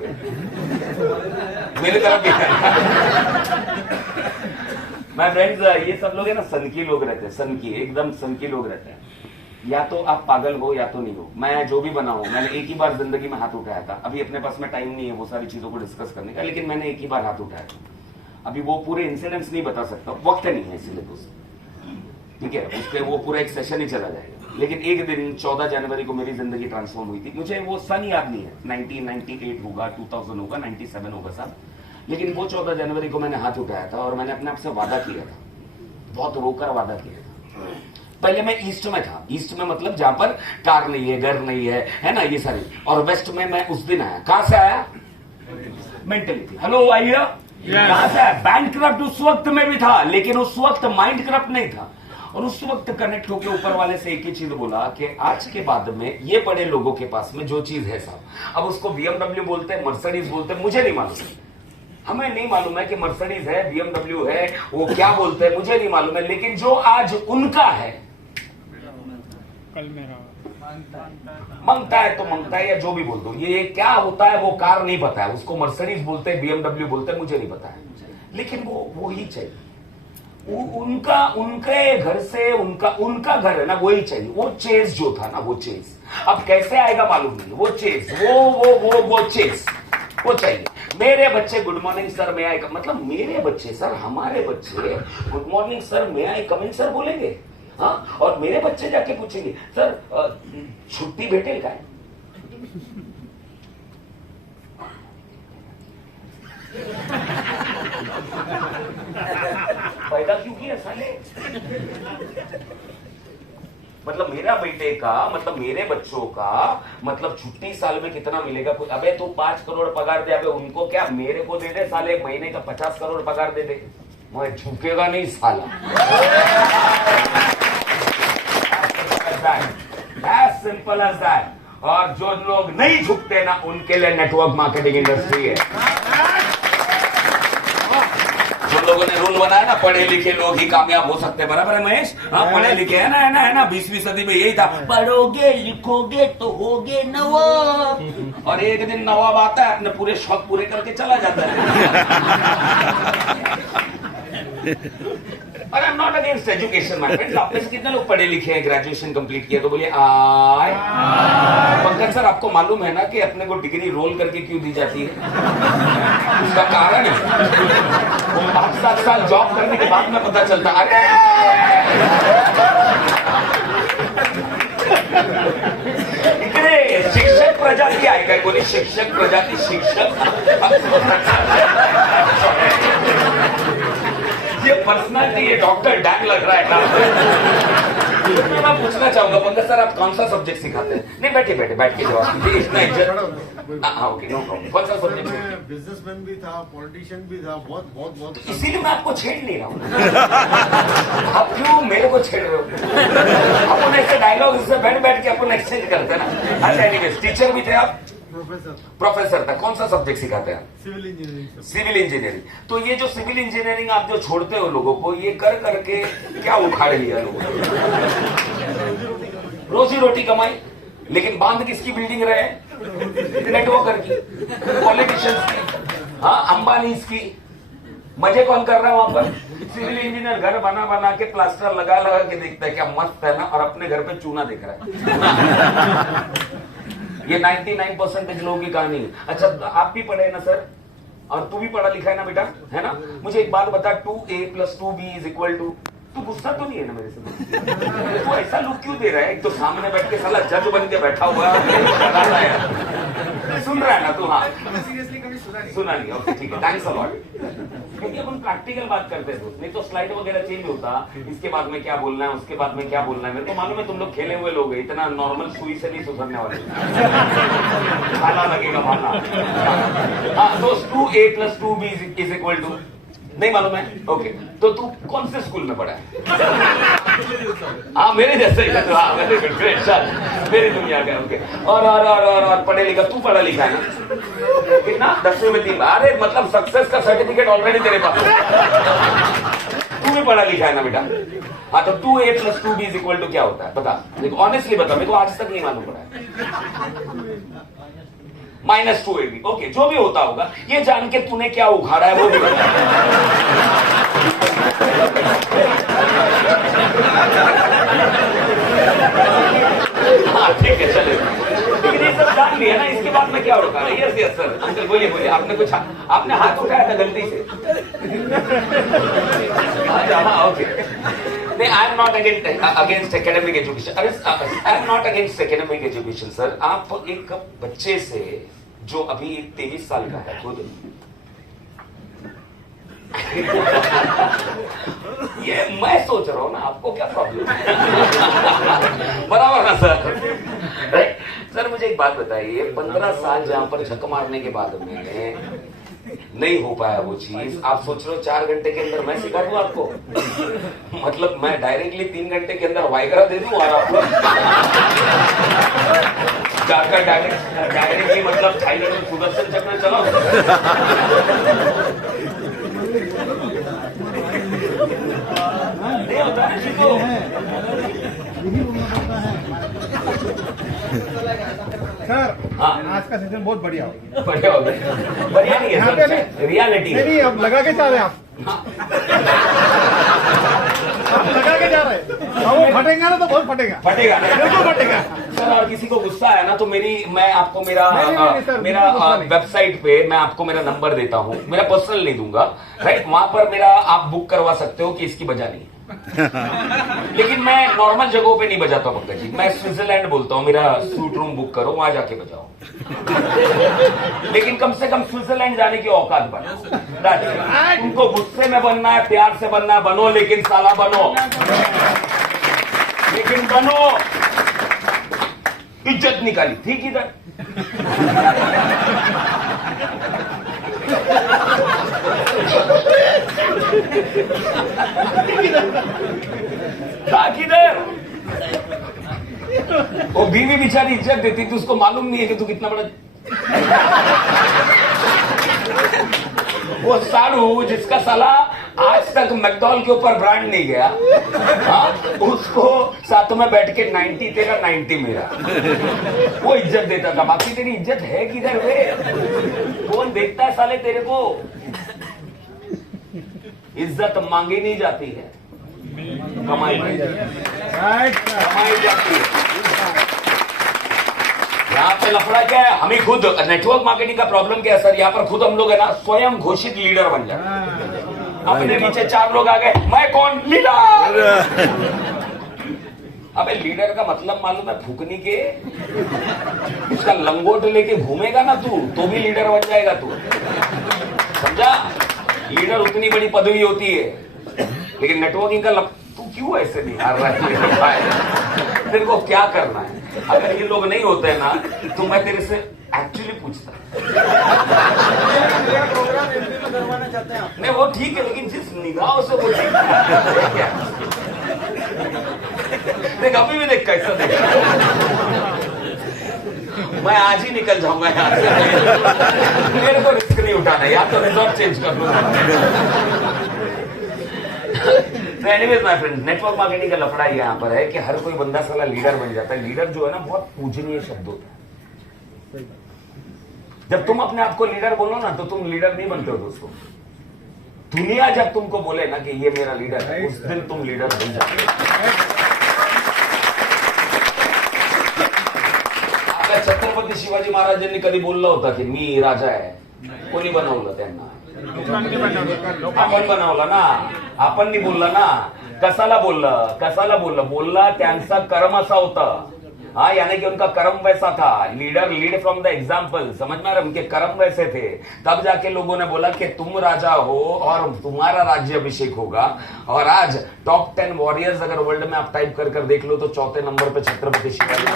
मेरे तरफ भी है। मैं फ्रेंड्स, ये सब लोग है ना सनकी लोग रहते हैं, सनकी, एकदम सनकी लोग रहते हैं। या तो आप पागल हो या तो नहीं हो। मैं जो भी बना हूं, मैंने एक ही बार जिंदगी में हाथ उठाया था। अभी अपने पास में टाइम नहीं है वो सारी चीजों को डिस्कस करने का, लेकिन मैंने एक ही बार हाथ उठाया था। अभी वो पूरे इंसिडेंट्स नहीं बता सकता, वक्त नहीं है इसीलिए दोस्त, ठीक है? उसके वो पूरा एक सेशन ही चला जाएगा। लेकिन एक दिन 14 जनवरी को मेरी जिंदगी ट्रांसफॉर्म हुई थी। मुझे वो सन याद नहीं है, 1998 होगा, 2000 होगा, 97 होगा साहब। लेकिन वो 14 जनवरी को मैंने हाथ उठाया था और मैंने अपने आप से वादा किया था, बहुत रोकर वादा किया था। पहले मैं ईस्ट में था, ईस्ट में मतलब जहां पर कार नहीं है, घर नहीं है ना, ये सारी। और वेस्ट में मैं उस दिन आया। कहां से आया? मेंटली। हेलो आइए, कहां से आया? बैंकक्रप्ट उस वक्त में भी था, लेकिन उस वक्त माइंड करप्ट नहीं था। और उस वक्त कनेक्ट होकर ऊपर वाले से एक ही चीज बोला कि आज के बाद में ये बड़े लोगों के पास में जो चीज है साहब, अब उसको BMW बोलते हैं, मर्सिडीज बोलते हैं, मुझे नहीं मालूम। हमें नहीं मालूम है कि मर्सिडीज है, BMW है, वो क्या बोलते हैं मुझे नहीं मालूम है। लेकिन जो आज उनका है, कल मेरा मांगता है तो मांगता है, या जो भी बोल दो, ये क्या होता है वो कार नहीं पता है, उसको मर्सिडीज बोलते हैं, BMW बोलते हैं, मुझे नहीं पता है। लेकिन वो ही चाहिए, उनका, उनके घर से उनका घर है ना, वही चाहिए। वो चेज जो था ना, वो चेज अब कैसे आएगा मालूम नहीं। वो चेज, वो चेज वो चाहिए। मेरे बच्चे गुड मॉर्निंग सर मैं आई, मतलब मेरे बच्चे सर, हमारे बच्चे गुड मॉर्निंग सर मैं आई कम इन सर बोलेंगे। हाँ, और मेरे बच्चे जाके पूछेंगे सर छुट्टी भेटेल काय? पैदा क्यों किया साले? मतलब मेरा बेटे का, मतलब मेरे बच्चों का, मतलब छुट्टी साल में कितना मिलेगा? अबे तू 5 करोड़ पगार दे, अबे उनको क्या, मेरे को दे दे साले महीने का 50 करोड़ पगार दे दे, मैं झुकेगा नहीं साला। As simple as that। और जो लोग नहीं झुकते ना, उनके लिए नेटवर्क मार्केटिंग इंडस्ट्री है। जो लोगों ने रूल बनाया ना, पढ़े लिखे लोग ही कामयाब हो सकते हैं, बराबर है महेश? हाँ, पढ़े लिखे है ना 20वीं सदी में यही था, पढ़ोगे लिखोगे तो होगे नवाब। और एक दिन नवाब आता है, अपने पूरे शौक पूरे करके चला जाता है। और आई am not against education my friends. आप में से कितने लोग पढ़े लिखे हैं, ग्रेजुएशन कंप्लीट किया? तो बोलिए आय। पंकज सर, आपको मालूम है ना कि अपने को डिग्री रोल करके क्यों दी जाती है? उसका कारण है वो 5-7 साल जॉब करने के बाद में पता चलता, अरे इकडे शिक्षक प्रजाती आहे काय? कोणी शिक्षक प्रजाती, शिक्षक ये पर्सनालिटी, ये डॉक्टर डैंग लग रहा है ना। मैं पूछना चाहूंगा पंकज सर, आप कौन सा सब्जेक्ट सिखाते हैं? नहीं, बैठ के जवाब दीजिए, इतना इज्जत। हाँ, ओके, नो प्रॉब्लम। कौन सा सब्जेक्ट? बिजनेसमैन भी था, पॉलिटिशियन भी था, बहुत। इसीलिए मैं आपको छेड़ नहीं रहा हूँ। आप क्यों मेरे को छेड़ रहे हो? अपन ऐसे डायलॉग इससे बैठ के अपन एक्सचेंज करते हैं ना। अच्छा, एनीवेज, टीचर भी थे आप? प्रोफेसर था। कौन सा सब्जेक्ट सिखाते हैं? Civil engineering. Civil engineering. तो ये जो सिविल इंजीनियरिंग आप जो छोड़ते हो लोगों को, ये कर करके क्या उखाड़ लिया लोगों ने? रोजी रोटी कमाई, लेकिन बांध किसकी बिल्डिंग रहे? नेटवर्कर की, पॉलिटिशियंस की, हाँ, अंबानी की। मजे कौन कर रहा है वहां पर? सिविल इंजीनियर घर बना के प्लास्टर लगा के देखता है क्या मस्त है ना, और अपने घर पे चूना दिख रहा है। ये 99% लोगों की कहानी है। अच्छा, आप भी पढ़े ना सर? और तू भी पढ़ा लिखा है ना बेटा, है ना? मुझे एक बात बता, 2a + 2b = तू गुस्सा तो नहीं है ना मेरे से? तू ऐसा लुक क्यों दे रहा है? एक तो सामने बैठ के साला जज बन के बैठा हुआ है, सुन रहा है ना तू? हाँ, सीरियसली कभी सुना नहीं। ओके ठीक है, थैंक्स अ लॉट। क्योंकि अपन प्रैक्टिकल बात करते हैं दोस्त, नहीं तो स्लाइड वगैरह चेंज होता, इसके बाद में क्या बोलना है, उसके बाद में क्या बोलना है। मेरे को मालूम है तुम लोग खेले हुए लोग हैं, इतना नॉर्मल सुई से नहीं सुधरने वाले, खाना लगेगा भाना। हाँ, तो 2a + 2b = नहीं मालूम है? ओके, तो तू कौन से स्कूल में पढ़ा है? हाँ, मेरे जैसे ही है तो। हाँ, वेरी गुड, ग्रेट, चल मेरी दुनिया का। ओके, और पढ़े लिखा, तू पढ़ा लिखा है ना? कितना? 10वीं में 3 बार? अरे मतलब सक्सेस का सर्टिफिकेट ऑलरेडी तेरे पास। तू भी पढ़ा लिखा है ना बेटा? हाँ, तो 2a + 2b = क्या होता है बता? देखो ऑनेस्टली बता, मेरे को आज तक नहीं मालूम पड़ा है। -2ab। ओके, जो भी होता होगा, ये जान के तूने क्या उखाड़ा है वो भी बता। हाँ ठीक है, चले। लेकिन ये सब जान लिया ना, इसके बाद में क्या होगा? यस यस सर, अंकल बोलिए बोलिए। आपने हाथ उठाया था गलती से। हाँ ओके। नहीं, I am not against academic education. अरे I am not against academic education sir. आप एक बच्चे से जो अभी 23 साल का है खुद, ये मैं सोच रहा हूं ना, आपको क्या प्रॉब्लम है? बराबर ना सर? सर मुझे एक बात बताइए, 15 साल जहां पर झक मारने के बाद में नहीं हो पाया वो चीज, आप सोच रहे हो 4 घंटे के अंदर मैं सिखा दूं आपको? मतलब मैं डायरेक्टली 3 घंटे के अंदर वाइग्रा दे दूं और आपको जाकर डायरेक्टली मतलब थाईलैंड में सुदर्शन चक्र चलाओ? नहीं होता है सीखो। सर हाँ। आज का सेशन बहुत बढ़िया हो। बढ़िया हो गया। बढ़िया नहीं यहाँ है पे सर, रियलिटी है। नहीं, अब लगा के जा रहे हैं आप। आप लगा के जा रहे हैं। और वो फटेगा ना तो बहुत फटेगा। फटेगा बिल्कुल फटेगा। सर, और किसी को गुस्सा है ना तो मैं आपको मेरा नहीं, सर, मेरा गुस्सा नहीं। वेबसाइट पे मैं आपको मेरा नंबर देता हूँ, मेरा पर्सनल नहीं दूंगा, राइट? वहां पर मेरा आप बुक करवा सकते हो कि इसकी बजानी है। लेकिन मैं नॉर्मल जगहों पे नहीं बजाता पंकज जी, मैं स्विट्जरलैंड बोलता हूँ, मेरा सूट रूम बुक करो, वहां जाके बजाओ। लेकिन कम से कम स्विट्जरलैंड जाने की औकात बनो। तुमको गुस्से में बनना है, प्यार से बनना है, बनो, लेकिन साला बनो, लेकिन बनो। इज्जत निकाली, ठीक इधर। किधर? वो बीवी बेचारी इज्जत देती थी, उसको मालूम नहीं है कि तू कितना बड़ा। वो साड़ू जिसका साला आज तक मैकडॉल के ऊपर ब्रांड नहीं गया, हाँ, उसको साथ में बैठ के 90 तेरा 90 मेरा, वो इज्जत देता था। बाकी तेरी इज्जत है किधर वे? कौन देखता है साले तेरे को? इज्जत मांगी नहीं जाती है, कमाई जाती है। यहाँ पे लफड़ा क्या है? हमें खुद नेटवर्क मार्केटिंग का प्रॉब्लम क्या है सर? यहाँ पर खुद हम लोग है ना स्वयं घोषित लीडर बन जाए। अपने नीचे 4 लोग आ गए, मैं कौन? लीडर। अबे लीडर का मतलब मालूम है? फूकनी के उसका लंगोट लेके घूमेगा ना तू, तो भी लीडर बन जाएगा तू, समझा? लीडर उतनी बड़ी पदवी होती है, लेकिन नेटवर्किंग का तू क्यों ऐसे नहीं हार रहा है? तेरे को क्या करना है? अगर ये लोग नहीं होते ना तो मैं तेरे से एक्चुअली पूछता। प्रोग्राम एमपी में करवाना चाहते हैं आप? नहीं वो ठीक है, लेकिन जिस निगाह से वो ठीक है क्या? देख अभी भी देख कैसा देख, मैं आज ही निकल जाऊंगा यहाँ से। मेरे को रिस्क नहीं उठाना, या तो रिजॉर्ट चेंज कर लूंगा। तो anyways my friend, network marketing का लफड़ा यहाँ पर है कि हर कोई बंदा साला लीडर बन जाता है। लीडर जो है ना बहुत पूजनीय शब्द होता है। जब तुम अपने आप को लीडर बोलो ना तो तुम लीडर नहीं बनते हो दोस्तों। दुनिया जब तुमको बोले ना कि ये मेरा लीडर है, उस दिन तुम लीडर बन जाते हो। छत्रपती शिवाजी महाराजांनी कधी बोललं होतं की मी राजा आहे, कोणी बनवलं त्यांना? आपण बनवलं ना, आपण नाही बोललं ना. कसाला बोललं बोलला त्यांचा कर्म असा होता, हाँ, यानी कि उनका कर्म वैसा था. Leader lead from the example. समझ में आ रहा है? उनके कर्म वैसे थे. तब जाके लोगों ने बोला कि तुम राजा हो और तुम्हारा राज्य अभिषेक होगा. और आज टॉप 10 वॉरियर्स अगर वर्ल्ड में आप टाइप कर देख लो तो 4थे नंबर पे छत्रपति शिवाजी.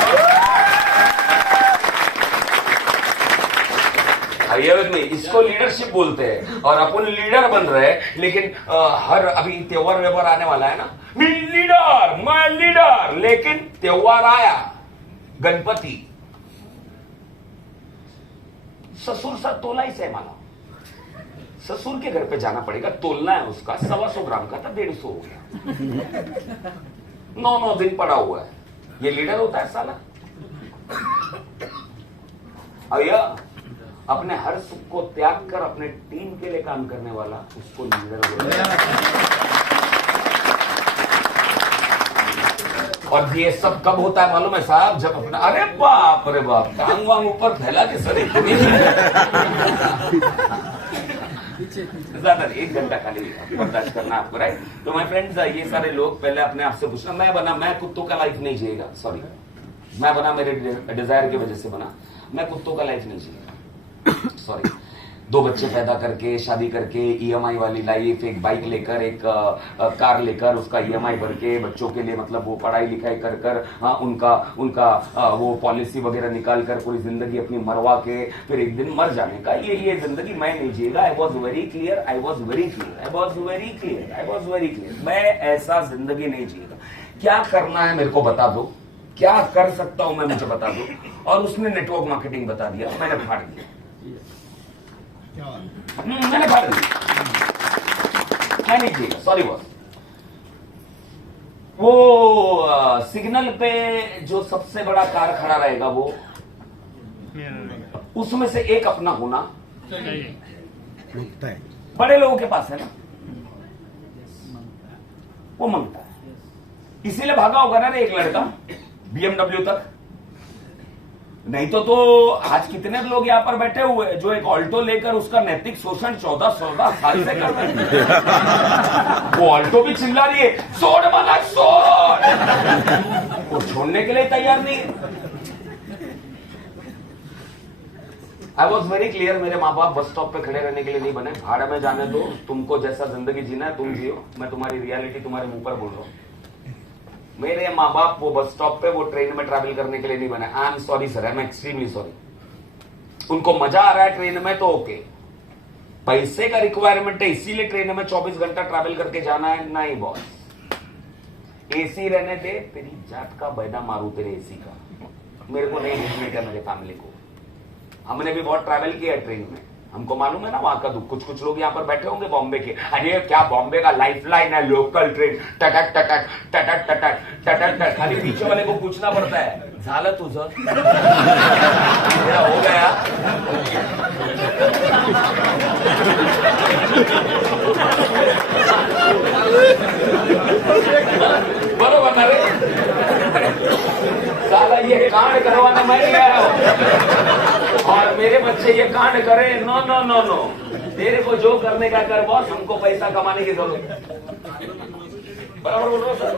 इसको लीडरशिप बोलते हैं और अपन लीडर बन रहे हैं. लेकिन हर अभी त्योहार व्यवहार आने वाला है ना, मैं लीडर. लेकिन त्योहार आया गणपती, ससुर सा तोला ही है माला. ससुर के घर पे जाना पड़ेगा, तोलना है उसका. 125 ग्राम का था, 150 हो गया. 9 दिन पड़ा हुआ है. ये लीडर होता है साला? अय्या, अपने हर सुख को त्याग कर अपने टीम के लिए काम करने वाला, उसको लीडर बोलते हैं. और ये सब कब होता है मालूम है साहब? जब अपना, अरे बाप रे बाप, टांग वांग ऊपर फैला के सर ज्यादा 1 घंटा खाली बर्दाश्त करना आपको, राइट? तो माय फ्रेंड्स, ये सारे लोग पहले अपने आप से पूछना, मैं कुत्तों का लाइफ नहीं जिएगा. सॉरी, मैं बना मेरे डिजायर की वजह से बना. मैं कुत्तों का लाइफ नहीं जिएगा. सॉरी. 2 बच्चे पैदा करके, शादी करके, ईएमआई वाली लाइफ, एक बाइक लेकर, एक कार लेकर, उसका ईएमआई भर के, बच्चों के लिए मतलब वो पढ़ाई लिखाई कर हाँ, उनका वो पॉलिसी वगैरह निकाल कर पूरी जिंदगी अपनी मरवा के फिर एक दिन मर जाने का, ये जिंदगी मैं नहीं जिएगा. I was very clear. मैं ऐसा जिंदगी नहीं जिएगा. क्या करना है मेरे को बता दो, क्या कर सकता हूं मैं, मुझे बता दो. और उसने नेटवर्क मार्केटिंग बता दिया, मैंने फाड़ दिया. मैंने फाड़ दिया. मैं नहीं जिएगा. Sorry boss. वो सिग्नल पे जो सबसे बड़ा कार खड़ा रहेगा, वो उसमें से एक अपना होना बड़े लोगों के पास है ना, वो मांगता है. इसीलिए भागा होगा ना रे एक लड़का BMW तक. नहीं तो आज कितने लोग यहां पर बैठे हुए हैं जो एक ऑल्टो लेकर उसका नैतिक शोषण 14-16 साल से कर रहे हैं. वो ऑल्टो भी चिल्ला रही है, छोड़ माना छोड़. वो छोड़ने के लिए तैयार नहीं है. आई वॉज वेरी क्लियर. मेरे माँ बाप बस स्टॉप पे खड़े रहने के लिए नहीं बने. भाड़ा में जाने दो, तुमको जैसा जिंदगी जीना है तुम जियो. मैं तुम्हारी रियलिटी तुम्हारे मुंह पर बोल रहा हूं. मेरे माँ बाप वो बस स्टॉप पे, वो ट्रेन में ट्रैवल करने के लिए नहीं बने. I am sorry sir, I am extremely sorry. उनको मजा आ रहा है ट्रेन में तो ओके. पैसे का रिक्वायरमेंट है इसीलिए ट्रेन में 24 घंटा ट्रैवल करके जाना है. नहीं बॉस, एसी रहने दे. तेरी जात का बैदा मारू तेरे एसी का. मेरे को नहीं भेजने का, मेरे फैमिली को. हमने भी बहुत ट्रैवल किया है ट्रेन में, हमको मालूम है ना वहां का दुख. कुछ लोग यहाँ पर बैठे होंगे बॉम्बे के, अरे क्या बॉम्बे का लाइफ लाइन है, लोकल ट्रेन, टटक टटक टटक टटक टटक टटक. खाली पीछे वाले को पूछना पड़ता है, झालं तुझं? मेरा हो गया. बरोबर ना रे? साला ये कांड करवाना मैं नहीं आया हूं और मेरे बच्चे ये कांड करे. No no no no. तेरे को जो करने का कर बॉस, हमको पैसा कमाने की जरूरत. बराबर बोल रहा हूं सर?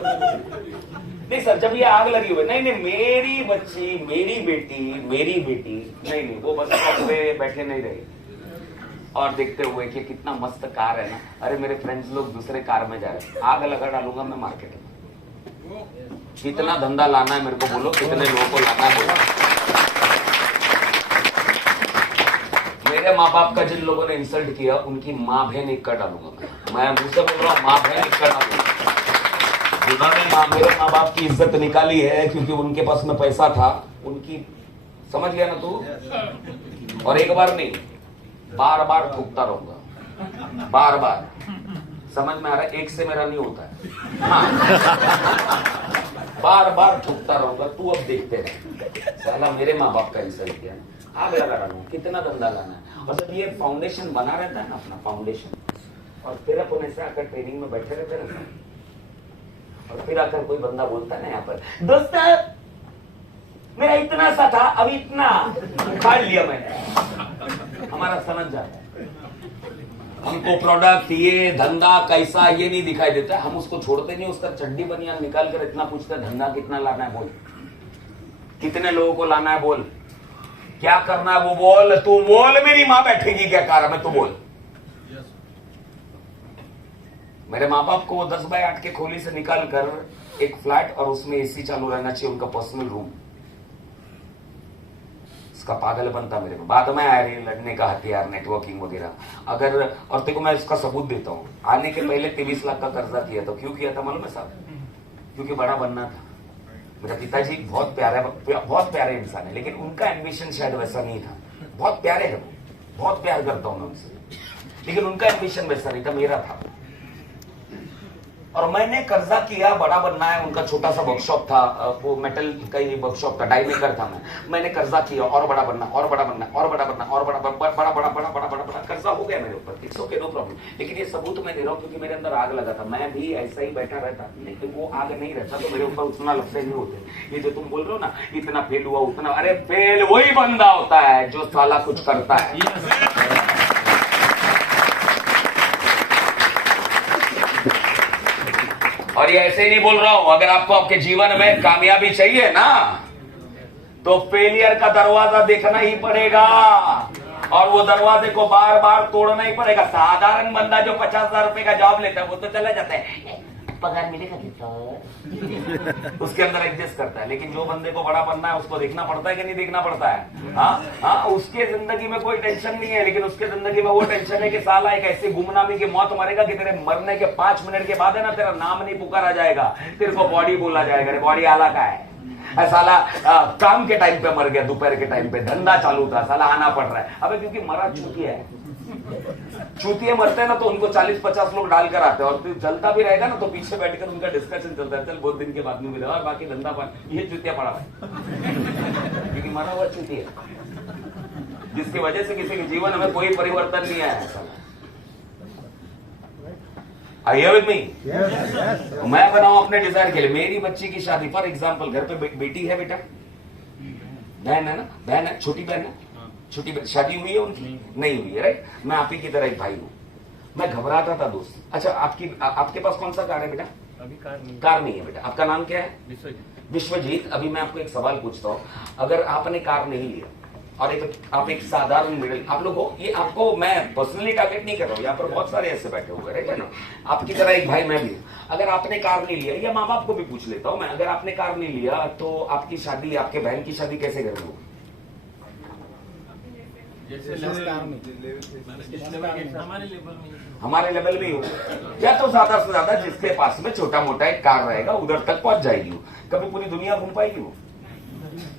नहीं सर, जब ये आग लगी हुई, नहीं मेरी बच्ची, मेरी बेटी नहीं, वो बस पे बैठे नहीं रहे और देखते हुए कि कितना मस्त कार है ना. अरे मेरे फ्रेंड्स लोग दूसरे कार में जा रहे. आग लगा डालूंगा मैं मार्केट में. कितना धंधा लाना है मेरे को बोलो, कितने लोगों को लाना है बोलो. मेरे माँ बाप का जिन लोगों ने इंसल्ट किया उनकी माँ बहन एक कर डालूंगा मैं मुझसे बोल रहा हूँ. माँ बहन एक कर डालूंगा. जिन्होंने मेरे माँ बाप की इज्जत निकाली है क्योंकि उनके पास में पैसा था, उनकी, समझ गया ना तू? और एक बार नहीं, बार बार ठोकता रहूंगा. बार बार. समझ में आ रहा है? एक से मेरा नहीं होता है. हाँ. बार बार ठोकता रहूंगा. तू अब देखते रहे. साला मेरे माँ बाप का इंसल्ट किया, आग लगा रहा हूँ. कितना धंधा लाना है. और जब ये फाउंडेशन बना रहता है ना, अपना फाउंडेशन, और फिर अपन ऐसे आकर ट्रेनिंग में बैठे रहते रहते, और फिर आकर कोई बंदा बोलता है ना यहाँ पर, दोस्त मेरा इतना सा था, अभी इतना उखाड़ लिया मैंने. हमारा सनक जाता है। हमको प्रोडक्ट, ये धंधा कैसा, ये नहीं दिखाई देता, हम उसको छोड़ते नहीं। उसका चड्डी बनियान निकाल कर इतना पूछते, धंधा कितना लाना है बोल, कितने लोगों को लाना है बोल, क्या करना है वो बोल, तू बोल, मेरी माँ बैठेगी क्या कार में, तू बोल। मेरे माँ बाप को 10 बाय 8 के खोली से निकाल कर एक फ्लैट और उसमें एसी चालू रहना चाहिए, उनका पर्सनल रूम, इसका पागल बनता मेरे को। बाद में आ रही लड़ने का हथियार, नेटवर्किंग वगैरह। अगर और तेरे को मैं इसका सबूत देता हूं, आने के पहले 23 लाख का कर्जा किया था। क्यों किया था मालूम है साहब? क्योंकि बड़ा बनना था। मेरा पिताजी बहुत प्यारे इंसान है, लेकिन उनका एम्बिशन शायद वैसा नहीं था। बहुत प्यारे है वो, बहुत प्यार करता हूं मैं उनसे, लेकिन उनका एम्बिशन वैसा नहीं था, मेरा था। और मैंने कर्जा किया, बड़ा बनना है। उनका छोटा सा वर्कशॉप था, वो मेटल का ही वर्कशॉप था, डाई मेकर था। मैंने कर्जा किया और बड़ा बनना, और बड़ा बनना, और बड़ा बनना, और बड़ा बड़ा कर्जा हो गया मेरे ऊपर। It's okay, no problem. लेकिन ये सबूत मैं दे रहा हूँ क्योंकि मेरे अंदर आग लगा था। मैं भी ऐसा ही बैठा रहता, लेकिन वो आग नहीं रहता तो मेरे ऊपर उतना लफड़े नहीं होते। ये जो तुम बोल रहे हो ना, इतना फेल हुआ उतना, अरे फेल वही बंदा होता है जो साला कुछ करता है। और ये ऐसे ही नहीं बोल रहा हूं, अगर आपको आपके जीवन में कामयाबी चाहिए ना, तो फेलियर का दरवाजा देखना ही पड़ेगा, और वो दरवाजे को बार बार तोड़ना ही पड़ेगा। साधारण बंदा जो 50,000 रुपए का जॉब लेता है वो तो चला जाता है, पगार मिलेगा कितना, उसके अंदर एडजस्ट करता है। लेकिन जो बंदे को बड़ा बनना है उसको देखना पड़ता है कि नहीं देखना पड़ता है? हाँ, उसके जिंदगी में कोई टेंशन नहीं है, लेकिन उसके जिंदगी में वो टेंशन है कि साला एक ऐसी गुमनामी की मौत मरेगा कि तेरे मरने के 5 मिनट के बाद है ना, तेरा नाम नहीं पुकारा जाएगा, तेरे को बॉडी बोला जाएगा। बॉडी आला का है, साला काम के टाइम पे मर गया, दोपहर के टाइम पे धंधा चालू था, साला आना पड़ रहा है। अबे क्योंकि मरा चूतिया है। चूतिए मरते हैं ना तो उनको 40-50 लोग डालकर आते हैं, और फिर चलता भी रहेगा ना तो पीछे बैठकर उनका डिस्कशन चलता है, चल बहुत दिन के बाद में मिला और बाकी धंधा पानी, ये चूतिया पड़ा है क्योंकि मरा हुआ चूतिया, जिसकी वजह से किसी के जीवन में कोई परिवर्तन नहीं आया है। Are you with me? मैं बनाऊं अपने डिजायर के लिए। मेरी बच्ची की शादी, फॉर एग्जाम्पल, घर पे बेटी है, बेटा बहन है ना, बहन है, छोटी बहन है, छोटी शादी हुई है उनकी? नहीं हुई है, राइट। मैं आप ही की तरह एक भाई हूं, मैं घबराता था दोस्त। अच्छा, आपके पास कौन सा कार है बेटा? अभी कार नहीं है बेटा। आपका नाम क्या है? विश्वजीत। अभी मैं आपको एक सवाल पूछता हूं, अगर आपने कार नहीं लिया और आप एक साधारण मिडिल, आप लोग हो, ये आपको मैं पर्सनली टारगेट नहीं कर रहा हूँ, यहाँ पर बहुत सारे ऐसे बैठे हुए हैं ना, आपकी तरह एक भाई मैं भी। अगर आपने कार नहीं लिया, या माँ बाप को भी पूछ लेता हूँ मैं, अगर आपने कार नहीं लिया तो आपकी शादी, आपके बहन की शादी कैसे घर में होगी? हमारे लेवल में ही हो, या तो ज्यादा से ज्यादा जिसके पास में छोटा मोटा एक कार रहेगा उधर तक पहुंच जाएगी, कभी पूरी दुनिया घूम पाएगी वो।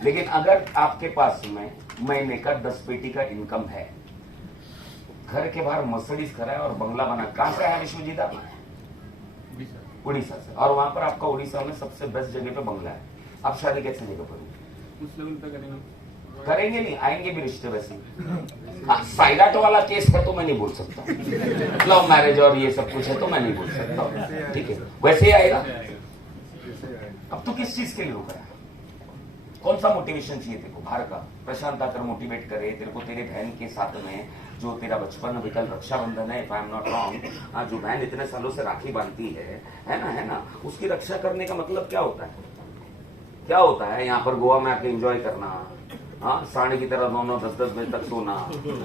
लेकिन अगर आपके पास में महीने का 10 पेटी का इनकम है, घर के बाहर मर्सिडीज खड़ा है और बंगला बना, कहां से आया विश्वजीत? आप उड़ीसा से, और वहां पर आपका उड़ीसा में सबसे बेस्ट जगह पे बंगला है, आप शादी कैसे जगह पर उस लेवल पे करेंगे? करेंगे नहीं, आएंगे भी रिश्ते वैसे। साइडाट वाला केस है तो मैं नहीं बोल सकता, लव मैरिज और ये सब कुछ है तो मैं नहीं बोल सकता, ठीक है, वैसे ही आएगा। अब तो किस चीज के लिए रुका है? कौन सा मोटिवेशन चाहिए तेरे को बाहर का? प्रशांत आकर मोटिवेट करे तेरे को, तेरे बहन के साथ में जो तेरा बचपन अभी कल रक्षाबंधन है, if I am not wrong, जो बहन इतने सालों से राखी बांधती है ना, उसकी रक्षा करने का मतलब क्या होता है? क्या होता है? यहाँ पर गोवा में आके एंजॉय करना, हाँ, साढ़े की तरह 9-10 बजे तक सोना।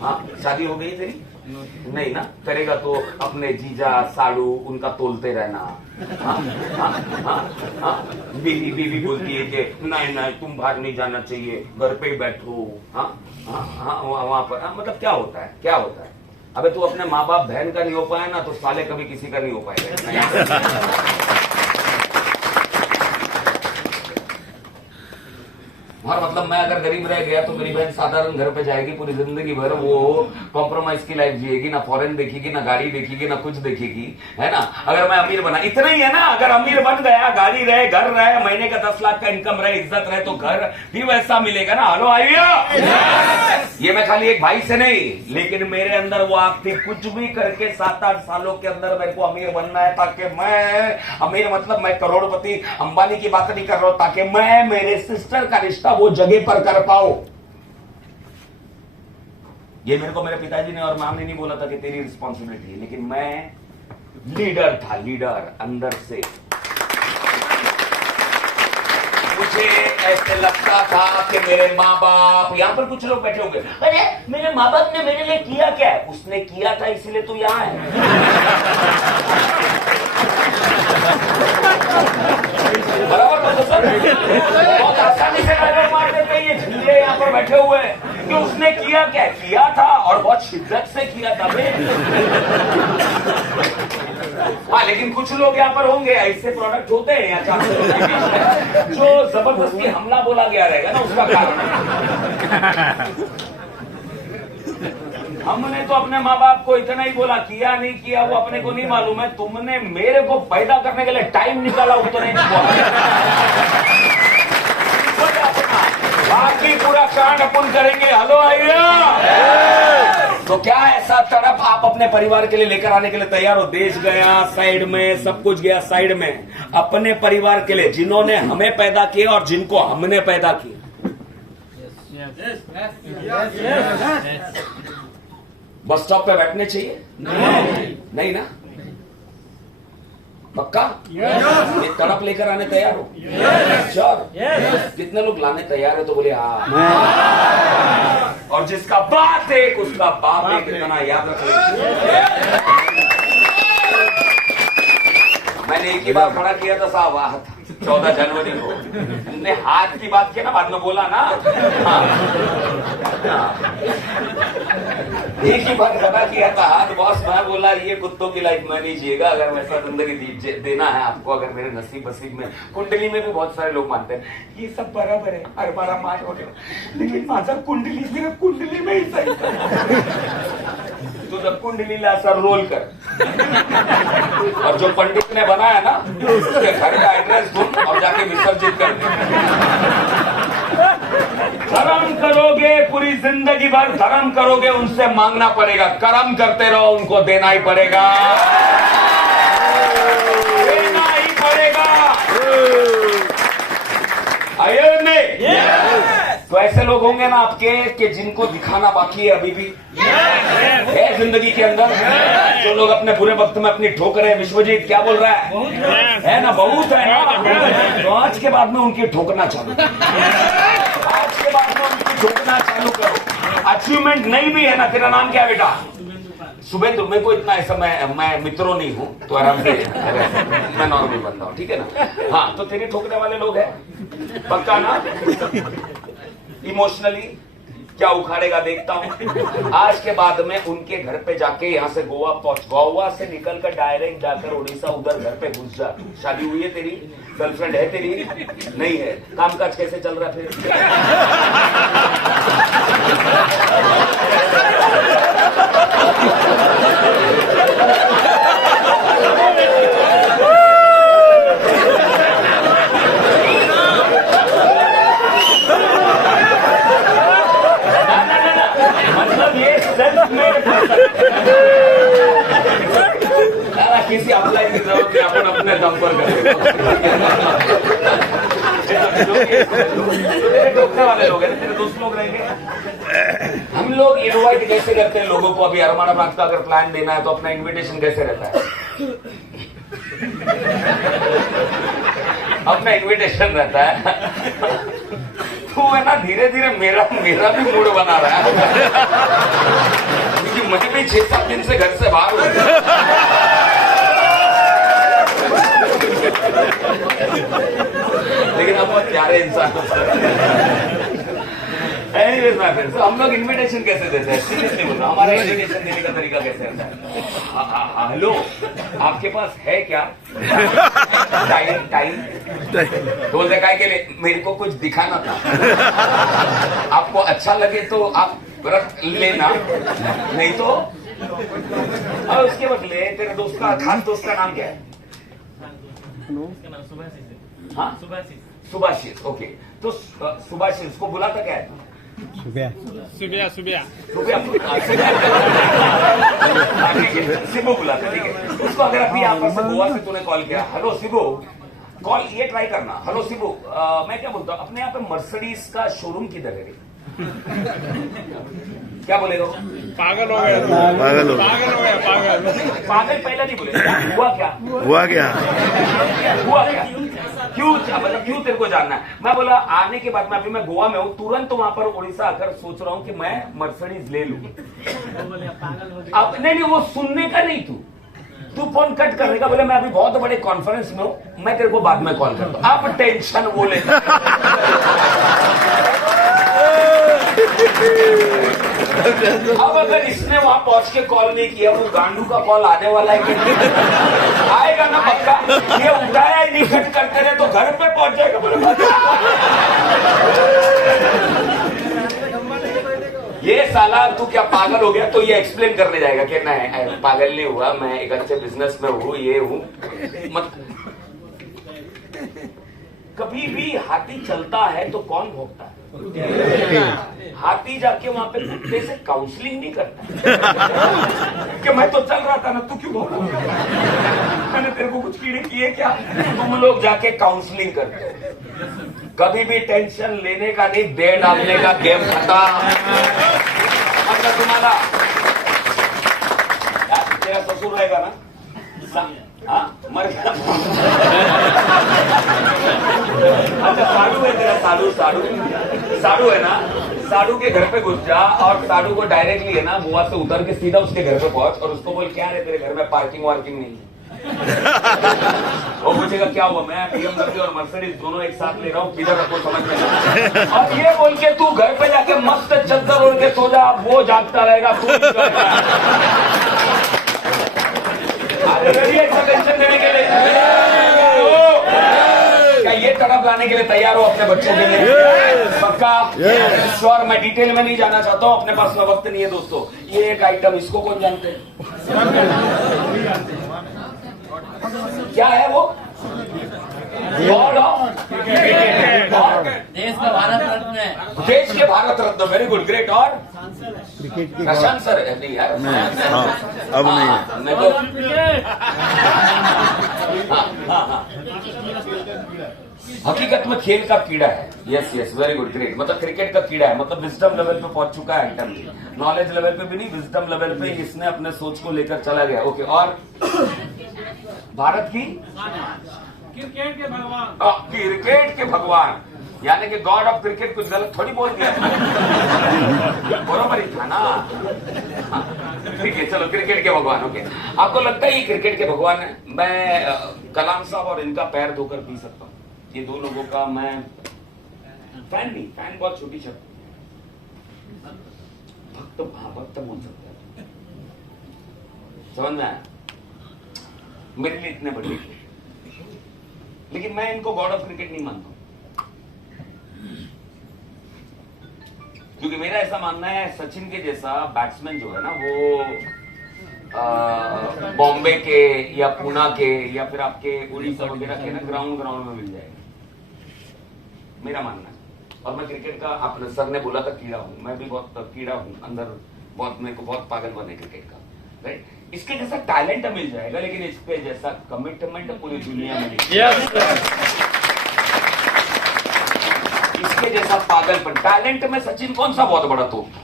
हाँ, शादी हो गई तेरी? नहीं ना, करेगा तो अपने जीजा साड़ू उनका तोलते रहना। हाँ, हाँ, हाँ, हाँ, बीवी बोलती है कि नहीं तुम बाहर नहीं जाना चाहिए, घर पे ही बैठो। हाँ, हाँ, हाँ, वहां पर मतलब क्या होता है? क्या होता है? अबे तू अपने माँ बाप बहन का नहीं हो पाया ना, तो साले कभी किसी का नहीं हो पाएगा। और मतलब मैं अगर गरीब रह गया तो मेरी बहन साधारण घर पे जाएगी, पूरी जिंदगी भर वो कॉम्प्रोमाइज की लाइफ जिएगी, ना फॉरेन देखेगी, ना गाड़ी देखेगी, ना कुछ देखेगी, है ना। अगर मैं अमीर बना, इतना ही है ना, अगर अमीर बन गया, गाड़ी रहे, घर रहे, महीने का 10 लाख का इनकम रहे, इज्जत रहे, तो घर भी वैसा मिलेगा ना। हेलो आइए, ये मैं खाली एक भाई से नहीं, लेकिन मेरे अंदर वो आग थी, कुछ भी करके 7-8 सालों के अंदर मेरे को अमीर बनना है, ताकि मैं अमीर मतलब मैं करोड़पति अंबानी की बात नहीं कर रहा हूं, ताकि मैं मेरे सिस्टर का रिश्ता वो जगह पर कर पाओ। ये मेरे को मेरे पिताजी ने और माँ ने नहीं बोला था कि तेरी रिस्पॉन्सिबिलिटी है, लेकिन मैं लीडर था, लीडर अंदर से। मुझे ऐसे लगता था कि मेरे माँ बाप, यहाँ पर कुछ लोग बैठे होंगे, अरे मेरे माँ बाप ने मेरे लिए किया क्या है? उसने किया था इसीलिए तू यहाँ है। बराबर बात है सर। बहुत आसानी से डायलॉग मार देते हैं ये झिंगे यहाँ पर बैठे हुए हैं कि उसने किया क्या? किया था और बहुत शिद्दत से किया था बे। हाँ, लेकिन कुछ लोग यहाँ पर होंगे, ऐसे प्रोडक्ट होते हैं यहाँ चांस जो जबरदस्ती हमला बोला गया रहेगा ना, उसका कारण। हमने तो अपने माँ बाप को इतना ही बोला, किया नहीं किया वो अपने को नहीं मालूम है, तुमने मेरे को पैदा करने के लिए टाइम निकाला उतना ही बोला। बाकी पूरा कांड अपन करेंगे। हेलो आइया, तो क्या ऐसा तड़प आप अपने परिवार के लिए लेकर आने के लिए तैयार हो? देश गया साइड में, सब कुछ गया साइड में, अपने परिवार के लिए जिन्होंने हमें पैदा किया और जिनको हमने पैदा किया। बस स्टॉप पे बैठने चाहिए? नहीं ना? पक्का? ये तड़प लेकर आने तैयार हो? श्योर? कितने लोग लाने तैयार है तो बोले हाँ। और जिसका बात एक उसका बाप एक, इतना याद रखो। मैंने एक ही बार खड़ा किया था साहब, 14 जनवरी को। हमने हाथ की बात की ना, बाद में बोला ना। हाँ। एक ही बार खड़ा किया था हाथ, बॉस मैं बोला ये कुत्तों की लाइफ में नहीं जिएगा, अगर वैसा जिंदगी देना है आपको, अगर मेरे नसीब वसीब में। कुंडली में भी बहुत सारे लोग मानते हैं ये सब बराबर है, हर बार मान हो, लेकिन माझा कुंडली सिर्फ कुंडली में ही सही था। तो जब कुंडलीला सर रोल कर और जो पंडित ने बनाया ना उसके घर का एड्रेस ढूंढ और जाके विसर्जित कर दे। धर्म करोगे पूरी जिंदगी भर, धर्म करोगे उनसे मांगना पड़ेगा, कर्म करते रहो उनको देना ही पड़ेगा, देना ही पड़ेगा। आइए नहीं? तो ऐसे लोग होंगे ना आपके कि जिनको दिखाना बाकी है अभी भी है जिंदगी के अंदर, जो लोग अपने बुरे वक्त में अपनी ठोकरें, विश्वजीत क्या बोल रहा है ना? बहुत है ना? तो आज के बाद में उनकी ठोकना चालू, आज के बाद में उनकी ठोकना चालू करो। अचीवमेंट नहीं भी है ना, तेरा नाम क्या है बेटा? सुबह तो मेरे को इतना ऐसा, मैं मित्रों नहीं हूँ तो आराम से, मैं नॉर्मल बंदा हूँ, ठीक है ना? हाँ, तो तेरे ठोकने वाले लोग हैं पक्का ना? इमोशनली क्या उखाड़ेगा देखता हूँ। आज के बाद में उनके घर पे जाके यहाँ से गोवा पहुंच, गोवा से निकलकर डायरेक्ट जाकर उड़ीसा, उधर घर पे घुस जा। शादी हुई है तेरी? गर्लफ्रेंड है तेरी? नहीं है? कामकाज कैसे चल रहा फिर? किसी ऑफलाइन की जरूरत नहीं, अपन अपने दम पर करें। तेरे ठोकने वाले लोग हैं, तेरे दोस्त लोग रहेंगे। हम लोग इनवाइट कैसे करते हैं लोगों को? अभी अरमाना प्रांत का अगर प्लान देना है तो अपना इनविटेशन कैसे रहता है? अपना इनविटेशन रहता है तो है ना, धीरे धीरे मेरा भी मूड बना रहा है, क्योंकि मुझे भी 6-7 दिन से घर से बाहर हूं। लेकिन अब बहुत प्यारे इंसान Anyways, my friends, तो हम लोग इनविटेशन कैसे देते हैं? सीरियसली बोल रहा हूँ, हमारा इनविटेशन देने का तरीका कैसे रहता है? हेलो, आपके पास है क्या टाइम? बोलते काय के लिए? मेरे को कुछ दिखाना था, आपको अच्छा लगे तो आप रख लेना, नहीं तो और उसके बदले तेरे दोस्त का, खास दोस्त का नाम क्या है? हाँ, सुभाषिस। ओके, तो सुभाषिस उसको बुलाता क्या है? सिबू बुलाता, ठीक है। उसको अगर अभी यहाँ पर से गोवा से तूने कॉल किया, हेलो सिबू, कॉल ये ट्राई करना, हेलो सिबू, मैं क्या बोलता हूँ, अपने यहाँ पे मर्सिडीज का शोरूम किधर है? क्या बोलेगा? पागल हो गया, पागल हो गया। पागल हो गया, पागल। पागल पहले नहीं बोले, हुआ क्या? हुआ क्या? हुआ क्या? क्यों, मतलब क्यों तेरे को जानना है? मैं बोला आने के बाद में, अभी मैं गोवा में हूँ, तुरंत वहां पर उड़ीसा आकर सोच रहा हूँ कि मैं मर्सिडीज ले लूं। अब नहीं, वो सुनने का नहीं, तू फोन कट करने का। बोले मैं अभी बहुत बड़े कॉन्फ्रेंस में हूँ, मैं तेरे को बाद में कॉल करता हूँ। अब टेंशन वो ले। अब अगर इसने वहां पहुंच के कॉल नहीं किया, वो गांडू का कॉल आने वाला है कि नहीं? आएगा ना पक्का। ये उठाया ही नहीं, कट करते रहे तो घर पे पहुंच जाएगा। बोले ये साला तू क्या पागल हो गया? तो ये एक्सप्लेन करने जाएगा कि नहीं पागल नहीं हुआ, मैं एक अच्छे बिजनेस में हूँ, ये हूँ। मत कभी भी हाथी चलता है तो कौन भोगता है? हाथी जाके वहां पे कुत्ते से काउंसलिंग नहीं करता कि मैं तो चल रहा था ना, तू क्यों भोग रहा है? मैंने तेरे को कुछ कीड़े किए क्या? तुम लोग जाके काउंसलिंग करते हो। कभी भी टेंशन लेने का नहीं, दे डालने का गेम खत्म। मतलब तुम्हारा तेरा ससुर रहेगा ना, मर गया। अच्छा साड़ू है तेरा, साड़ू है ना, साड़ू के घर पे घुस जा और साड़ू को डायरेक्टली है ना गोवा से उतर के सीधा उसके घर पे पहुंच और उसको बोल क्या है तेरे घर में पार्किंग वार्किंग नहीं है। वो पूछेगा क्या हुआ? मैं BMW और मर्सिडीज दोनों एक साथ ले रहा हूँ, किधर रखो समझ में। और ये बोल के तू घर पे जाके मस्त चद्दर ओढ़ के सो जा, वो जागता रहेगा, तू टेंशन देने के लिए क्या ये तड़प लाने के लिए तैयार हो अपने बच्चों के लिए? पक्का श्योर। मैं डिटेल में नहीं जाना चाहता हूँ, अपने पास वक्त नहीं है दोस्तों। ये एक आइटम, इसको कौन जानते हैं? क्या है वो? गॉड ऑफ देश का भारत रत्न है, देश के Bharat Ratna. Very good, great. और क्रिकेट के प्रशांत सर नहीं यार, हाँ, अब नहीं है। मैं तो हकीकत में खेल का कीड़ा है। Yes yes, very good, great. मतलब क्रिकेट का कीड़ा है, मतलब विजडम लेवल पे पहुंच चुका है आइटम। नॉलेज लेवल पे भी नहीं, विजडम लेवल पे इसने अपने सोच को लेकर चला गया। ओके, और भारत की क्रिकेट के भगवान, क्रिकेट के भगवान, यानी कि गॉड ऑफ क्रिकेट। कुछ गलत थोड़ी बोल दिया, बरोबर ही था ना। ठीक है, चलो क्रिकेट के भगवान। ओके, आपको लगता है ये क्रिकेट के भगवान है? मैं कलाम साहब और इनका पैर धोकर पी सकता हूँ। ये दो लोगों का मैं फैन नहीं, फैन बहुत छोटी शब्द, भक्त, हाँ भक्त बोल सकता है। समझ में आया? मेरे लिए इतने बड़े, लेकिन मैं इनको गॉड ऑफ क्रिकेट नहीं मानता, क्योंकि मेरा ऐसा मानना है सचिन के जैसा बैट्समैन जो है ना, वो बॉम्बे के या पुणे के या फिर आपके उड़ीसा वगैरह के ना ग्राउंड में मिल जाएगा, मेरा मानना है। और मैं क्रिकेट का, अपने सर ने बोला था कीड़ा हूं, मैं भी बहुत कीड़ा हूं अंदर, बहुत मेरे को बहुत पागलपन है क्रिकेट का, राइट। इसके जैसा टैलेंट मिल जाएगा, लेकिन इसके जैसा कमिटमेंट पूरी दुनिया में नहीं। इसके जैसा पागलपन, टैलेंट में सचिन कौन सा बहुत बड़ा तोप था?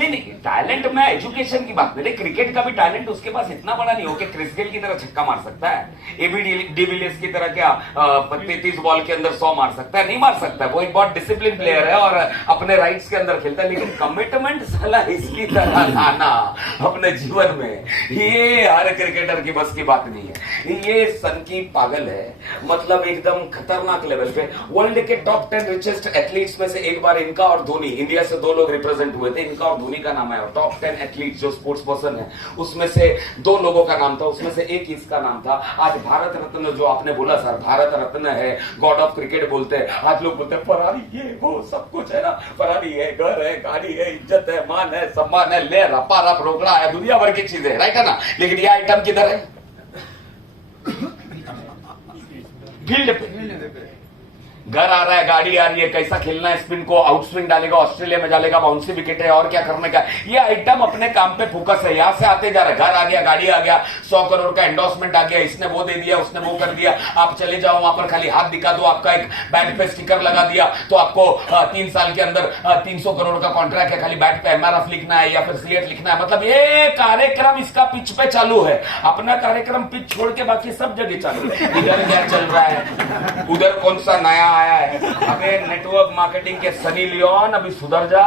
नहीं, टैलेंट में एजुकेशन की बात नहीं, क्रिकेट का भी टैलेंट उसके पास इतना बड़ा नहीं हो कि क्रिस गेल की तरह छक्का मार सकता है, एबी डिविलियर्स की तरह क्या 33 बॉल के अंदर 100 मार सकता है, नहीं मार सकता है। वो एक बहुत डिसिप्लिन प्लेयर है और अपने राइट्स के अंदर खेलता है, लेकिन कमिटमेंट साला इसकी तरह लाना अपने जीवन में, ये हर क्रिकेटर की बस की बात नहीं है। ये सन की पागल है, मतलब एकदम खतरनाक लेवल पे। वर्ल्ड के टॉप 10 रिचेस्ट एथलीट्स में से एक बार इनका और धोनी, इंडिया से 2 लोग रिप्रेजेंट हुए थे, इनका और धोनी का नाम है। और टॉप 10 एथलीट्स जो स्पोर्ट्स पर्सन है उसमें से 2 लोगों का नाम था, उसमें से एक इसका नाम था। आज भारत रत्न जो आपने बोला सर, भारत रत्न है, गॉड ऑफ क्रिकेट बोलते हैं। आज लोग बोलते हैं फरारी, ये वो सब कुछ है ना, फरारी है, घर है, गाड़ी है, इज्जत है, मान है, सम्मान है, ले रपा रप रोकड़ा है, दुनिया भर की चीजें, राइट है ना। लेकिन ये आइटम किधर है? फील्ड पे। घर आ रहा है, गाड़ी आ रही है, कैसा खेलना है स्पिन को, आउट स्विंग डालेगा, ऑस्ट्रेलिया में डालेगा, बाउंसी विकेट है, और क्या करने का। ये आइटम अपने काम पे फोकस है, यहां से आते जा रहा है, घर आ गया, गाड़ी आ गया, 100 करोड़ का एंडोर्समेंट आ गया, इसने वो दे दिया, उसने वो कर दिया, आप चले जाओ वहां पर खाली हाथ दिखा दो, आपका एक बैट पे स्टिकर लगा दिया तो आपको 3 साल के अंदर 300 करोड़ का कॉन्ट्रैक्ट है, खाली बैट पे MRF लिखना है या फिर CAT लिखना है। मतलब ये कार्यक्रम इसका पिच पे चालू है, अपना कार्यक्रम पिच छोड़ के बाकी सब जगह चालू है। इधर क्या चल रहा है, उधर कौन सा नया आया है, अबे नेटवर्क मार्केटिंग के सनी लियोन अभी सुधर जा।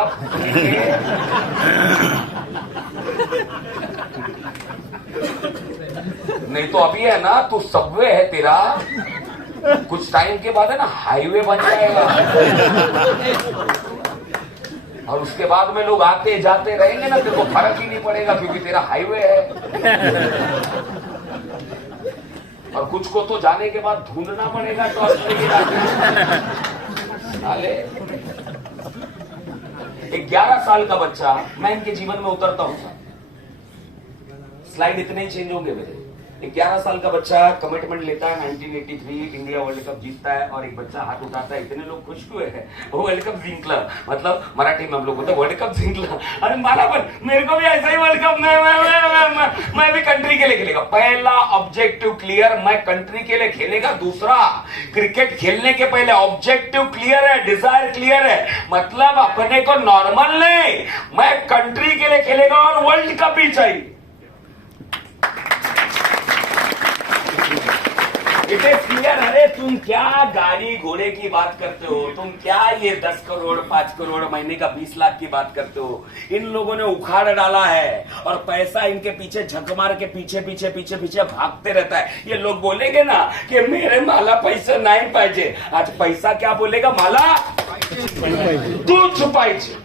नहीं तो अभी है ना तू सबवे है तेरा, कुछ टाइम के बाद है ना हाईवे बन जाएगा, और उसके बाद में लोग आते जाते रहेंगे ना, तेरे को फर्क ही नहीं पड़ेगा क्योंकि तेरा हाईवे है। और कुछ को तो जाने के बाद ढूंढना पड़ेगा तो साले। एक 11 साल का बच्चा, मैं इनके जीवन में उतरता हूं, स्लाइड इतने ही चेंज होंगे मेरे। एक 11 साल का बच्चा कमिटमेंट लेता है, 1983 इंडिया वर्ल्ड कप जीतता है, और एक बच्चा हाथ उठाता है, इतने लोग खुश हुए हैं, वो वर्ल्ड कप जिंकला, मतलब मराठी में हम लोग बोलते हैं वर्ल्ड कप जिंकला। अरे माना पर मेरे को भी ऐसा ही वर्ल्ड कप, मैं भी कंट्री के लिए खेलेगा। पहला ऑब्जेक्टिव क्लियर, मैं कंट्री के लिए खेलेगा। दूसरा, क्रिकेट खेलने के पहले ऑब्जेक्टिव क्लियर है, डिजायर क्लियर है, मतलब अपने को नॉर्मल नहीं, मैं कंट्री के लिए खेलेगा और वर्ल्ड कप भी चाहिए। It is clear. अरे तुम क्या गाड़ी घोड़े की बात करते हो, तुम क्या ये 10 करोड़ 5 करोड़ महीने का 20 लाख की बात करते हो। इन लोगों ने उखाड़ डाला है और पैसा इनके पीछे झक मार के पीछे पीछे पीछे पीछे भागते रहता है। ये लोग बोलेंगे ना कि मेरे माला पैसे नहीं पाहिजे, आज पैसा क्या बोलेगा, माला तूच पाहिजे।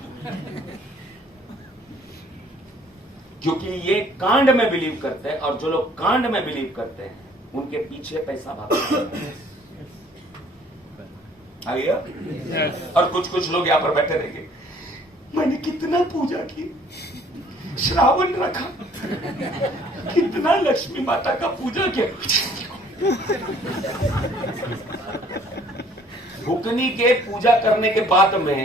क्योंकि ये कांड में बिलीव करते हैं, और जो लोग कांड में बिलीव करते हैं उनके पीछे पैसा भागता है। आइए, और कुछ लोग यहां पर बैठे रहेंगे, मैंने कितना पूजा की, श्रावण रखा, कितना लक्ष्मी माता का पूजा किया। भुकनी के पूजा करने के बाद में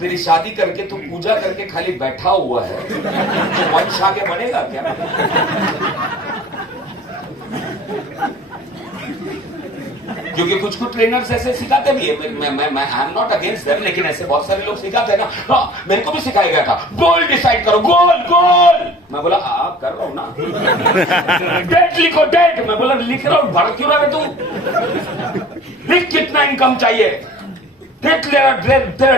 तेरी शादी करके तू पूजा करके खाली बैठा हुआ है, तो वंश आगे बढ़ेगा क्या? क्योंकि कुछ ट्रेनर्स ऐसे सिखाते भी है, मैं आई एम नॉट अगेंस्ट देम, लेकिन ऐसे बहुत सारे लोग सिखाते हैं ना। हाँ, मेरे को भी सिखाया गया था, गोल डिसाइड करो, गोल। मैं बोला कर रहा हूं ना। डेट लिखो, डेट। मैं बोला लिख रहा हूं, भड़क क्यों रहा है तू? लिख कितना इनकम चाहिए, तेरा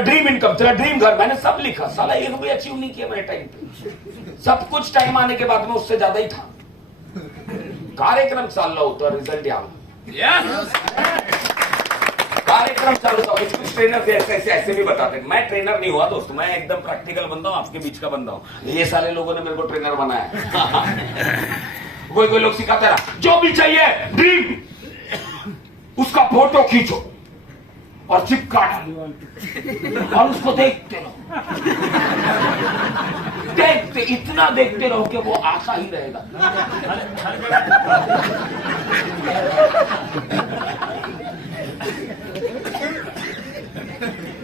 ड्रीम इनकम, तेरा ड्रीम घर, मैंने सब लिखा। साला एक भी अचीव नहीं किया मेरे टाइम पे, सब कुछ टाइम आने के बाद में उससे ज्यादा ही था। कार्यक्रम चालला होता, रिजल्ट या कार्यक्रम चालू था। कुछ ट्रेनर ऐसे भी बताते, मैं ट्रेनर नहीं हुआ दोस्त, मैं एकदम प्रैक्टिकल बंदा हूं, आपके बीच का बंदा हूं। ये सारे लोगों ने मेरे को ट्रेनर बनाया। कोई लोग सिखाते ना, जो भी चाहिए ड्रीम, उसका फोटो खींचो और चिपका डालो और उसको देखते रहो, देखते इतना देखते रहो कि वो आशा ही रहेगा।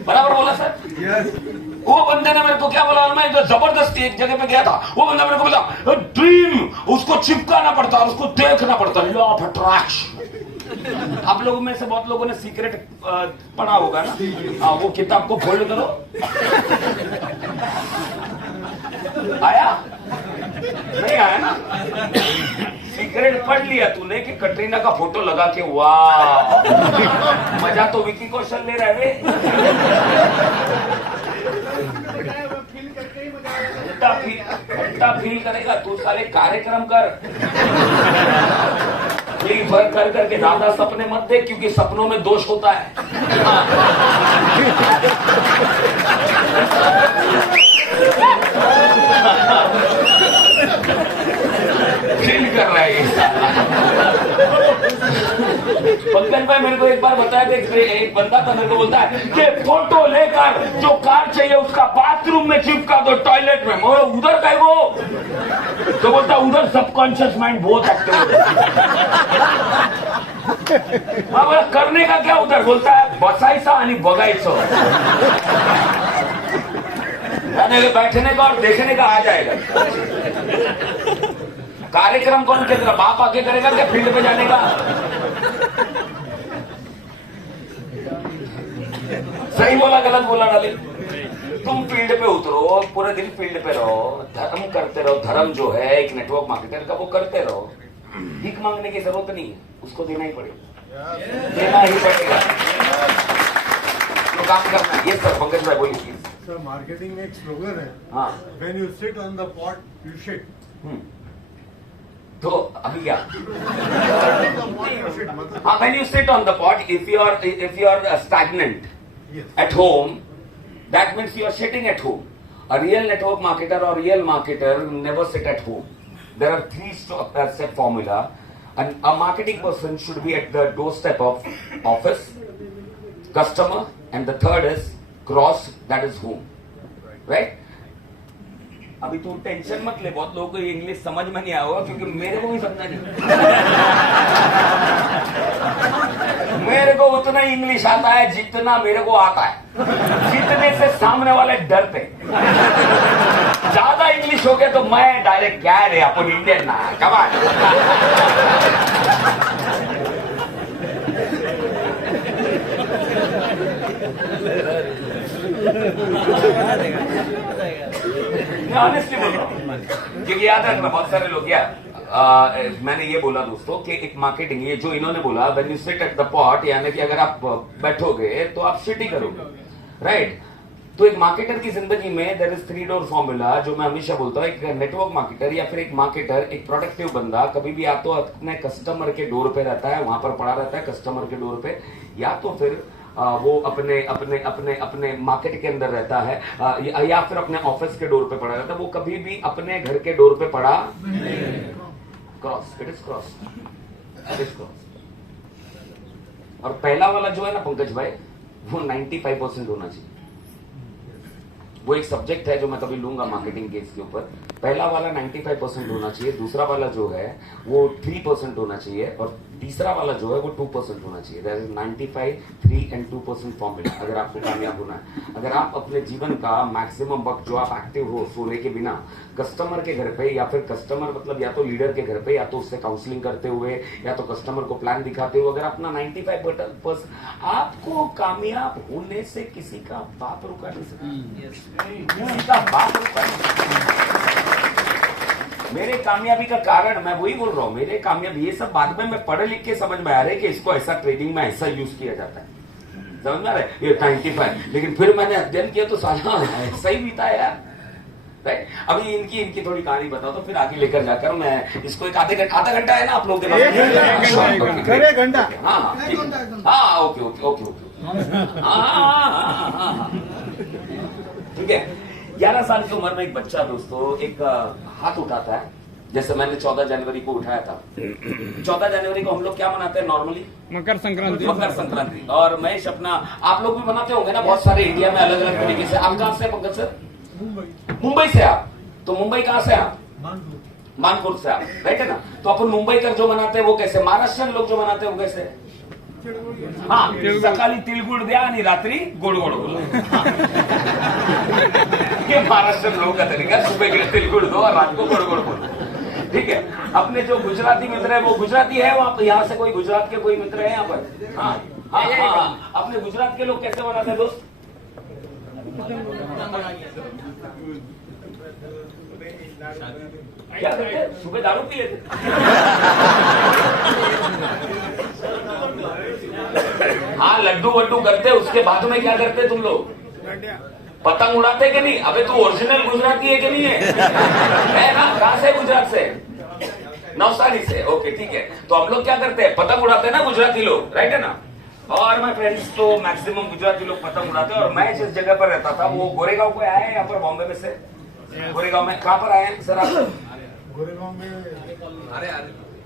बराबर बोला सर? वो बंदे ने मेरे को क्या बोला, और मैं जो जबरदस्ती एक जगह पे गया था, वो बंदा मेरे को बोला ड्रीम उसको चिपकाना पड़ता और उसको देखना पड़ता, लॉ ऑफ अट्रैक्शन। आप लोगों में से बहुत लोगों ने सीक्रेट पढ़ा होगा ना, वो किताब को फोल्ड करो। आया नहीं आया ना? सीक्रेट पढ़ लिया तूने कि कटरीना का फोटो लगा के, वाह मजा तो विकी कौशल ले रहे। घंटा फील करेगा तू, साले कार्यक्रम कर, भर कर करके ज्यादा सपने मत देख, क्योंकि सपनों में दोष होता है। फील कर रहा है पंकज भाई। मेरे को एक बार बताया कि एक बंदा था, मेरे को बोलता है कि फोटो लेकर जो कार चाहिए उसका बाथरूम में चिपका दो, टॉयलेट में। मैं उधर का वो तो बोलता उधर सबकॉन्शियस माइंड बहुत एक्टिव है। हाँ बोला करने का क्या उधर, बोलता है बसायचा आणि बघायचं, यानी बैठने का और देखने का आ जाएगा। कार्यक्रम कौन करेगा, बाप आके करेगा क्या फील्ड पे जाने का? सही बोला गलत बोला डाले? तुम फील्ड पे उतरो, पूरे दिन फील्ड पे रहो, धर्म करते रहो। धर्म जो है एक नेटवर्क मार्केटर का, वो करते रहो। भीख मांगने की जरूरत नहीं है, उसको देना ही पड़ेगा, देना ही पड़ेगा। तो काम करना है। ये सर पंकज भाई बोलिए प्लीज। सर मार्केटिंग में एक स्लोगन है, हाँ when you sit on the pot you shit. तो अभी क्या? मतलब हाँ, when you sit on the pot, if you are stagnant at home, that means you are sitting at home. A real network marketer or real marketer never sit at home. There are three step formula, and a marketing person should be at the doorstep of office, customer, and the third is cross, that is home, right? अभी तू tension मत ले, बहुत लोगों को English समझ में नहीं आया होगा, क्योंकि मेरे को भी समझा नहीं। मेरे को उतना ही इंग्लिश आता है जितना मेरे को आता है, जितने से सामने वाले डरते। ज्यादा इंग्लिश हो गया तो मैं डायरेक्ट क्या रे अपन इंडियन ना कमाल। मैं ऑनेस्टली बोल रहा हूँ, क्योंकि याद रखना बहुत सारे लोग मैंने ये बोला दोस्तों कि एक मार्केटिंग, ये जो इन्होंने बोला when you sit at the pot, यानी कि अगर आप बैठोगे तो आप सिट ही करोगे, राइट? तो एक मार्केटर की जिंदगी में देयर इज 3 डोर फॉर्मूला, जो मैं हमेशा बोलता हूँ। एक नेटवर्क मार्केटर या फिर एक मार्केटर, एक प्रोडक्टिव बंदा कभी भी या तो अपने कस्टमर के डोर पे रहता है, वहां पर पड़ा रहता है कस्टमर के डोर पे, या तो फिर वो अपने अपने अपने अपने मार्केट के अंदर रहता है, या फिर अपने ऑफिस के डोर पे पड़ा रहता है। वो कभी भी अपने घर के डोर पे पड़ा cross, it is cross, it is cross. और पहला वाला जो है ना पंकज भाई, वो 95% होना चाहिए। वो एक सब्जेक्ट है जो मैं कभी लूंगा मार्केटिंग के इसके ऊपर। पहला वाला 95% होना चाहिए, दूसरा वाला जो है वो 3% होना चाहिए, और तीसरा वाला जो है वो 2% होना चाहिए। दैट इज 95, 3 and 2% फॉर्मूला अगर आपको कामयाब होना है। अगर आप अपने जीवन का मैक्सिमम वक्त जो आप एक्टिव हो सोने के बिना, कस्टमर के घर पे, या फिर कस्टमर मतलब या तो लीडर के घर पे, या तो उससे काउंसलिंग करते हुए, या तो कस्टमर को प्लान दिखाते हुए, अगर अपना 95%, आपको कामयाब होने से किसी का बाप रुका नहीं सकता, किसी का बाप रुका नहीं सकता। मेरे कामयाबी का कारण मैं वही बोल रहा हूं, मेरे कामयाबी ये सब बाद में मैं पढ़ लिख के समझ में आ रहा है कि इसको ऐसा ट्रेडिंग में ऐसा यूज किया जाता है, समझ में आ रहा है? ये 95, लेकिन फिर मैंने अध्ययन किया तो साला सही बीता है यार, राइट? अभी इनकी थोड़ी कहानी बताओ तो फिर आगे लेकर जाकर मैं इसको एक आधा घंटा है ना आप लोगों के पास? 1 घंटा। हाँ ओके ओके ओके ओके, ठीक है। 11 साल की उम्र में एक बच्चा दोस्तों एक हाथ उठाता है, जैसे मैंने 14 जनवरी को उठाया था। 14 जनवरी को हम लोग क्या मनाते हैं नॉर्मली? मकर संक्रांति। मकर संक्रांति। और महेश अपना, आप लोग भी मनाते होंगे ना बहुत सारे इंडिया में अलग अलग तरीके से। आप कहाँ से पंकज सर? मुंबई से। आप तो मुंबई कहाँ से? आप मानपुर से। आप राइट है ना? तो अपन मुंबई कर जो मनाते हैं वो कैसे? महाराष्ट्र लोग जो मनाते हैं वो कैसे? हाँ, सकाळी तिळगुळ द्या आणि रात्री गोड गोड बोला। ये महाराष्ट्र लोगों का तरीका, सुबह के तिलगुड़ दो और रात को गोड़ गोड़ बोलो, ठीक है। अपने जो गुजराती मित्र है वो गुजराती है, वहां यहाँ से कोई गुजरात के कोई मित्र है यहाँ पर? हाँ हाँ हाँ, अपने गुजरात के लोग कैसे मनाते हैं दोस्त? क्या करते? सुबह दारू पी लेते। हाँ, लड्डू वड्डू करते, उसके बाद में क्या करते तुम लोग? पतंग उड़ाते कि नहीं? अबे तू ओरिजिनल गुजराती है कि नहीं है? है ना? कहाँ से? गुजरात से, नवसारी से। ओके ठीक है। तो हम लोग क्या करते हैं? पतंग उड़ाते हैं ना गुजराती लोग, राइट है ना? और माय फ्रेंड्स तो मैक्सिमम गुजराती लोग पतंग उड़ाते हैं। और मैं जिस जगह पर रहता था वो गोरेगांव को आया है, यहाँ पर बॉम्बे में से। गोरेगांव में कहाँ पर आए हैं सर आप? गोरेगांव में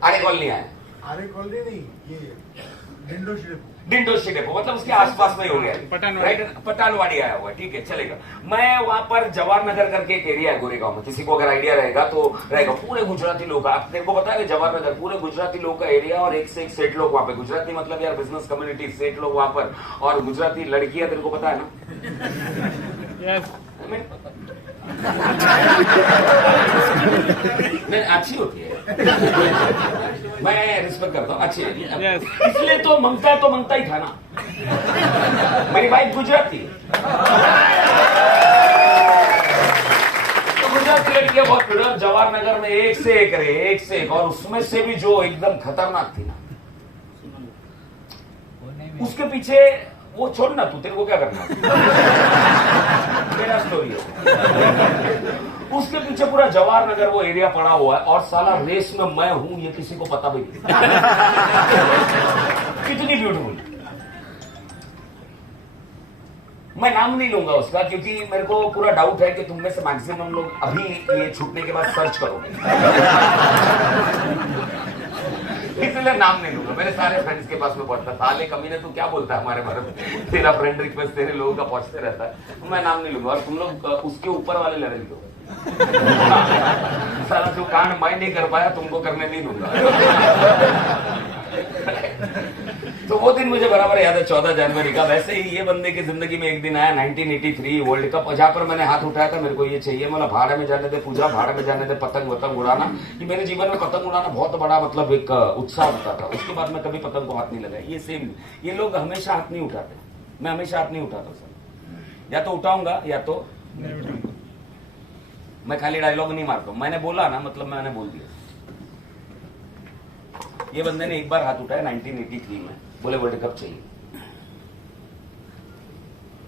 आर्य कॉलोनी आए। आर्य कॉलोनी नहीं, ये विंडो शिप। डिंडोशी डेपो मतलब उसके आसपास में ही हो गया, पठानवाड़ी। राइट, पठानवाड़ी आया हुआ है, ठीक है चलेगा। मैं वहां पर जवाहर नगर करके एक एरिया है गोरेगांव में, किसी को अगर आइडिया रहेगा तो रहेगा, पूरे गुजराती लोग, आप तेरे को पता है जवाहर नगर पूरे गुजराती लोग का एरिया, और एक से एक सेठ लोग वहां पे, गुजराती मतलब यार बिजनेस कम्युनिटी, सेठ लोग वहां पर, और गुजराती लड़कियां तेरे को पता है ना, यस नहीं अच्छी होती है, मैं रिस्पेक्ट करता हूँ, अच्छी है, Yes. इसलिए तो मंगता ही था ना, मेरी वाइफ गुजराती है, तो गुजराती लड़कियां बहुत प्रिय, जवाहर नगर में एक से एक रहे, एक से एक, और उसमें से भी जो एकदम खतरनाक थी ना, उसके पीछे वो छोड़ ना, तू तेरे को क्या करना मेरा स्टोरी है, उसके पीछे पूरा जवाहर नगर वो एरिया पड़ा हुआ है, और साला रेस में मैं हूं ये किसी को पता भी नहीं। कितनी ब्यूटीफुल, मैं नाम नहीं लूंगा उसका क्योंकि मेरे को पूरा डाउट है कि तुम में से मैक्सिमम लोग अभी ये छूटने के बाद सर्च करोगे, इसलिए नाम नहीं लूंगा। मेरे सारे फ्रेंड्स के पास में पहुंचता, साले कमीने तू क्या बोलता है हमारे बारे में, तेरा फ्रेंड रिक्वेस्ट तेरे लोगों का पहुंचते रहता है, तो मैं नाम नहीं लूंगा, और तुम लोग उसके ऊपर वाले लेवल के हो। साला जो कांड मैं नहीं कर पाया तुमको करने नहीं दूंगा। तो वो दिन मुझे बराबर याद है, 14 जनवरी का। वैसे ही ये बंदे की जिंदगी में एक दिन आया 1983 वर्ल्ड कप, जहां पर मैंने हाथ उठाया था, मेरे को ये चाहिए, मतलब भाड़े में जाने दे पूजा, भाड़े में जाने दे पतंग वतंग उड़ाना, कि मेरे जीवन में पतंग उड़ाना बहुत बड़ा मतलब एक उत्साह होता था। उसके बाद मैं कभी पतंग को हाथ नहीं लगाया। ये सेम, ये लोग हमेशा हाथ नहीं उठाते, मैं हमेशा हाथ नहीं उठाता सर, या तो उठाऊंगा या तो मैं खाली डायलॉग नहीं मारता हूं, मैंने बोला ना मतलब मैंने बोल दिया। ये बंदे ने एक बार हाथ उठाया 1983 में, बोले वर्ल्ड कप चाहिए।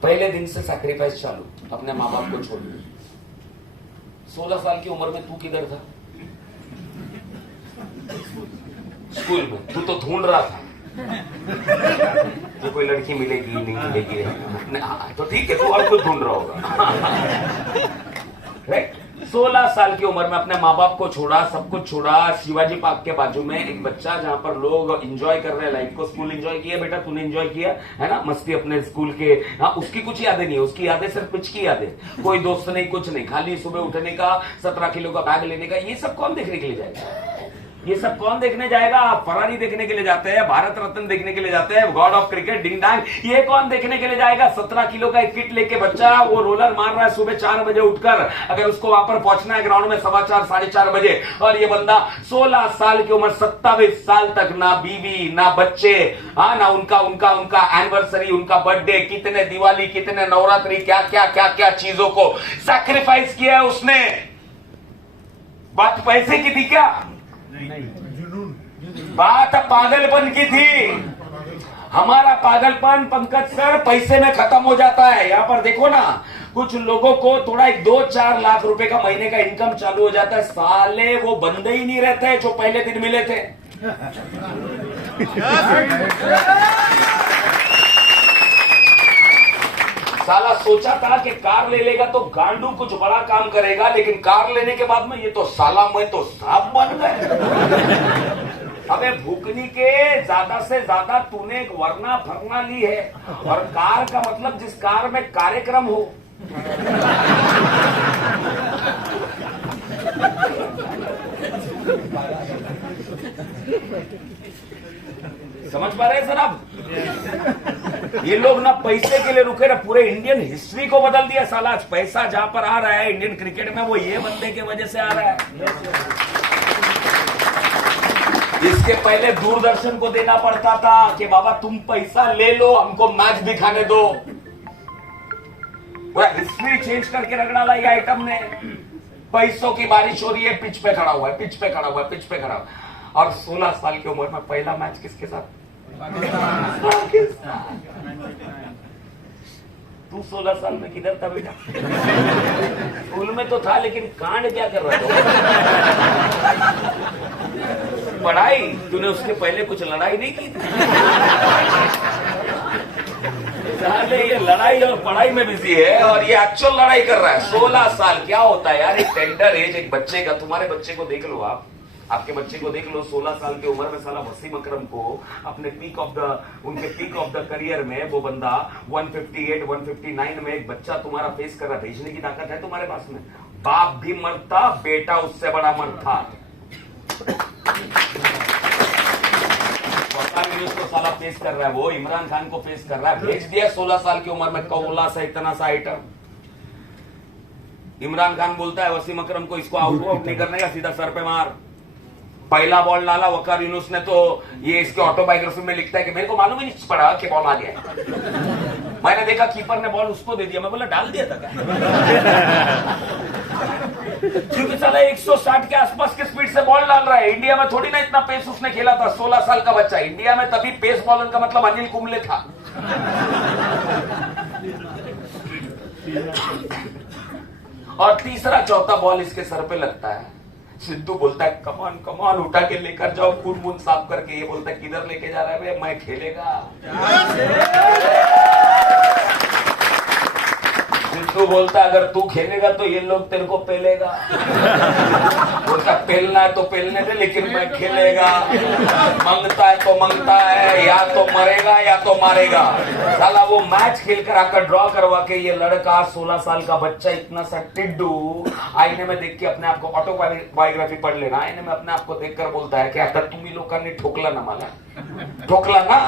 पहले दिन से सैक्रिफाइस चालू, अपने माँ बाप को छोड़ दिया। 16 साल की उम्र में तू किधर था? स्कूल में। तू तो ढूंढ रहा था कि कोई लड़की मिलेगी नहीं मिलेगी, तो ठीक है, तू और कुछ ढूंढ रहा होगा, राइट। 16 साल की उम्र में अपने माँ बाप को छोड़ा, सब कुछ छोड़ा, शिवाजी पार्क के बाजू में एक बच्चा जहां पर लोग एंजॉय कर रहे हैं लाइफ को। स्कूल एंजॉय किया बेटा, तूने एंजॉय किया है ना, मस्ती अपने स्कूल के। हाँ, उसकी कुछ यादें नहीं है, उसकी यादें सिर्फ पिच की यादें, कोई दोस्त नहीं, कुछ नहीं, खाली सुबह उठने का, 17 किलो का बैग लेने का। ये सब कौन देखने के लिए जाएगा? ये सब कौन देखने जाएगा? फरारी देखने के लिए जाते हैं, भारत रत्न देखने के लिए जाते हैं, गॉड ऑफ क्रिकेट डिंग डांग, ये कौन देखने के लिए जाएगा? 17 किलो का एक किट लेके बच्चा वो रोलर मार रहा है सुबह 4 बजे उठकर, अगर उसको वहां पर पहुंचना है ग्राउंड में 4:15 साढ़े 4 बजे, और ये बंदा 16 साल की उम्र 27 साल तक ना बीवी ना बच्चे, हाँ ना उनका उनका उनका एनिवर्सरी, उनका बर्थडे, कितने दिवाली, कितने नवरात्रि, क्या क्या क्या क्या चीजों को सैक्रिफाइस किया है उसने। बात पैसे की थी क्या? बात पागलपन की थी। हमारा पागलपन पंकज सर पैसे में खत्म हो जाता है। यहां पर देखो ना, कुछ लोगों को थोड़ा 2-4 लाख रुपए का महीने का इनकम चालू हो जाता है, साले वो बंदे ही नहीं रहते जो पहले दिन मिले थे। साला सोचा था कि कार ले लेगा तो गांडू कुछ बड़ा काम करेगा, लेकिन कार लेने के बाद में ये तो साला मैं तो सांप बन गए। अबे भूखनी के ज्यादा से ज्यादा तूने एक वरना फरना ली है, और कार का मतलब जिस कार में कार्यक्रम हो। समझ पा रहे हैं सर आप? ये लोग ना पैसे के लिए रुके ना, पूरे इंडियन हिस्ट्री को बदल दिया साला। पैसा जहां पर आ रहा है इंडियन क्रिकेट में, वो ये बंदे के वजह से आ रहा है। इसके पहले दूरदर्शन को देना पड़ता था कि बाबा तुम पैसा ले लो, हमको मैच दिखाने दो। पूरा हिस्ट्री चेंज करके रख डाला ये आइटम ने। पैसों की बारिश हो रही है, पिच पे खड़ा हुआ है, पिच पे खड़ा हुआ है, पिच पे खड़ा हुआ है। और 16 साल की उम्र में पहला मैच किसके साथ? तू 16 साल में किधर था बेटा? स्कूल में तो था, लेकिन कांड क्या कर रहा था? पढ़ाई? तूने उसके पहले कुछ लड़ाई नहीं की? ये लड़ाई और पढ़ाई में बिजी है, और ये एक्चुअल लड़ाई कर रहा है। 16 साल क्या होता है यार, एक टेंडर एज एक बच्चे का। तुम्हारे बच्चे को देख लो आप, आपके बच्चे को देख लो, 16 साल की उम्र में साला वसीम अकरम को अपने उनके पीक ऑफ द करियर में वो बंदा 158, 159 में एक बच्चा तुम्हारा फेस कर रहा, भेजने की ताकत है तुम्हारे पास में? बाप भी मरता, बेटा उससे बड़ा मरता। उसको साला फेस कर रहा है, वो इमरान खान को फेस कर रहा है, भेज दिया 16 साल की उम्र में कौला सा इतना सा आइटम। इमरान खान बोलता है वसीम अकरम को, इसको आउट नहीं करने का, सीधा सर पे मार। पहला बॉल डाला वकार यूनुस ने, तो ये इसके ऑटोबायोग्राफी में लिखता है कि मेरे को मालूम ही नहीं पड़ा कि बॉल आ गया। मैंने देखा कीपर ने बॉल उसको दे दिया, मैं बोला डाल दिया था क्या? क्योंकि साला 160 के आसपास की स्पीड से बॉल डाल रहा है। इंडिया में थोड़ी ना इतना पेस उसने खेला था, 16 साल का बच्चा। इंडिया में तभी पेस बॉलर का मतलब अनिल कुंबले था। और तीसरा चौथा बॉल इसके सर पे लगता है। सिद्धू बोलता है कमान कमान, उठा के लेकर जाओ, खून वून साफ करके। ये बोलता है किधर लेके जा रहा है भाई? मैं खेलेगा। सिद्धू बोलता है अगर तू खेलेगा तो ये लोग तेरे को पेलेगा। बोलता पेलना है तो पेलने दे, लेकिन मैं खेलेगा। मांगता है तो मांगता है, या तो मरेगा या तो मारेगा। साला वो मैच खेलकर आकर ड्रॉ करवा के ये लड़का 16 साल का बच्चा इतना सा टिड्डू आईने में देख के अपने आप को, ऑटोबायोग्राफी पढ़ लेना, आईने में अपने आप को देखकर बोलता है कि आता तुम्ही लोकांनी ठोकला ना, मला ठोकला ना,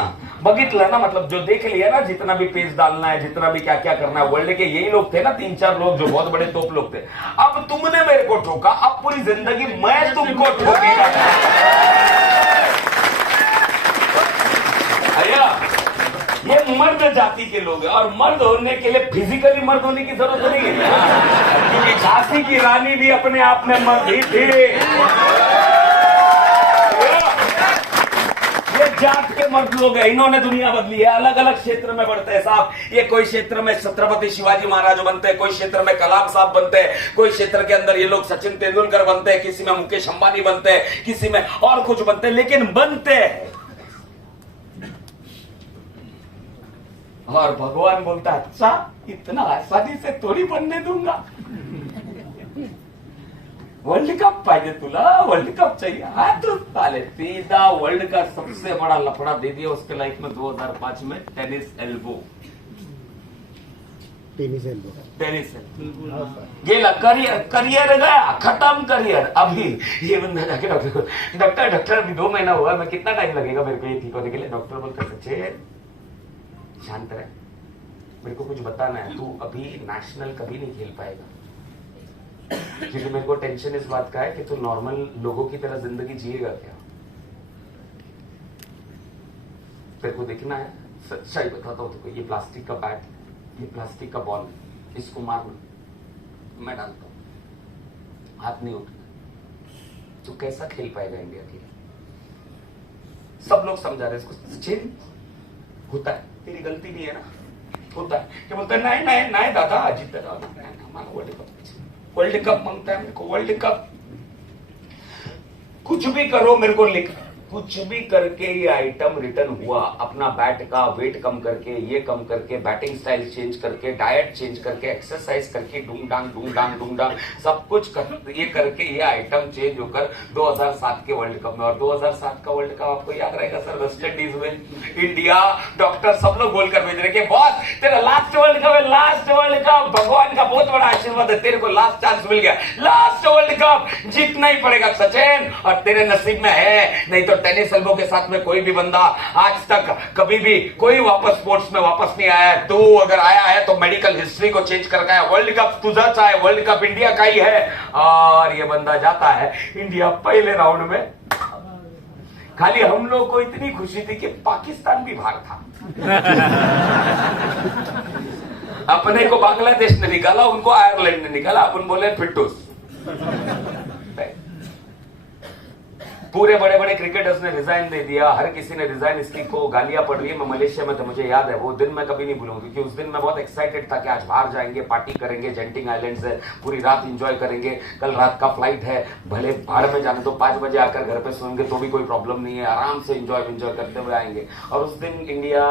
बघितलं ना, मतलब जो देख लिया ना, जितना भी पेस डालना है, जितना भी क्या क्या करना है। वर्ल्ड के यही लोग थे ना, 3-4 लोग जो बहुत बड़े तोप लोग थे। अब तुमने मेरे को ठोका, अब पूरी जिंदगी मैं तुमको ठोकेगा। ये मर्द जाति के लोग हैं, और मर्द होने के लिए फिजिकली मर्द होने की जरूरत नहीं है, क्योंकि झांसी की रानी भी अपने आप में मर्द ही थी। जात के मर्द लोग हैं, इन्होंने दुनिया बदली है। अलग अलग क्षेत्र में बढ़ते हैं साहब। ये कोई क्षेत्र में छत्रपति शिवाजी महाराज बनते हैं, कोई क्षेत्र में कलाम साहब बनते हैं, कोई क्षेत्र के अंदर ये लोग सचिन तेंदुलकर बनते हैं, किसी में मुकेश अंबानी बनते हैं, किसी में और कुछ बनते हैं, लेकिन बनते हैं। और भगवान बोलता है अच्छा इतना आसानी से थोड़ी बनने दूंगा। वर्ल्ड कप पाहिजे तुला, वर्ल्ड कप चाहिए? हाँ तो साले सीधा वर्ल्ड का सबसे बड़ा लफड़ा दे दिया उसके लाइफ में 2005 में, टेनिस एल्बो। गेला करियर गया, खत्म करियर। अभी ये बंदा जाके डॉक्टर अभी 2 महीना हुआ, मैं कितना टाइम लगेगा मेरे को ये ठीक होने के लिए? डॉक्टर बोलता सच्चे शांत रहे, मेरे को कुछ बताना है, तू अभी नेशनल कभी नहीं खेल पाएगा, क्योंकि मेरे को टेंशन इस बात का है कि तू नॉर्मल लोगों की तरह जिंदगी जिएगा क्या? तेरे को देखना है, सच्चाई बताता हूं तुमको। ये प्लास्टिक का बैट, ये प्लास्टिक का बॉल, इसको मारना, मैं डालता हूं, हाथ नहीं उठना। तू कैसा खेल पाएगा इंडिया के लिए? सब लोग समझा रहे इसको। सचिन होता है, तेरी गलती नहीं है ना, होता है। क्या बोलता है? नहीं नहीं नहीं दादा, जीतता रहा, वर्ल्ड कप मांगता है मेरे को, वर्ल्ड कप। कुछ भी करो मेरे को लिख, कुछ भी करके ये आइटम रिटर्न हुआ। अपना बैट का वेट कम करके, ये कम करके, बैटिंग स्टाइल चेंज करके, डाइट चेंज करके, एक्सरसाइज करके, डूंग डांग सब कुछ ये करके ये आइटम चेंज होकर 2007 के वर्ल्ड कप में। और 2007 का वर्ल्ड कप आपको याद रहेगा सर, वेस्ट इंडीज में इंडिया, डॉक्टर सब लोग बोलकर भेज रहे कि बॉस तेरा लास्ट वर्ल्ड कप है, लास्ट वर्ल्ड कप, भगवान का बहुत बड़ा आशीर्वाद है, तेरे को लास्ट चांस मिल गया, लास्ट वर्ल्ड कप जीतना ही पड़ेगा सचिन, और तेरे नसीब में है। नहीं तो टेनिस एल्बो के साथ में कोई भी बंदा आज तक कभी भी कोई वापस स्पोर्ट्स में वापस नहीं आया है। तू अगर आया है तो मेडिकल हिस्ट्री को चेंज कर गया। वर्ल्ड कप तुझाच है, वर्ल्ड कप इंडिया का ही है। और ये बंदा जाता है इंडिया पहले राउंड में। खाली हम लोग को इतनी खुशी थी कि पाकिस्तान भी बाहर था। अपने को बांग्लादेश ने निकाला, उनको आयरलैंड ने निकाला, अपन बोले फिटूस। पूरे बड़े बड़े क्रिकेटर्स ने रिजाइन दे दिया, हर किसी ने रिजाइन, इसकी को गालियां पड़ रही है। मैं मलेशिया में था, मुझे याद है वो दिन मैं कभी नहीं भूलूंगा, क्योंकि उस दिन मैं बहुत एक्साइटेड था कि आज बाहर जाएंगे, पार्टी करेंगे, जेंटिंग आइलैंड से पूरी रात एंजॉय करेंगे, कल रात का फ्लाइट है, भले बाहर में जाने तो 5 बजे आकर घर पे सोएंगे तो भी कोई प्रॉब्लम नहीं है, आराम से एंजॉय करते हुए आएंगे। और उस दिन इंडिया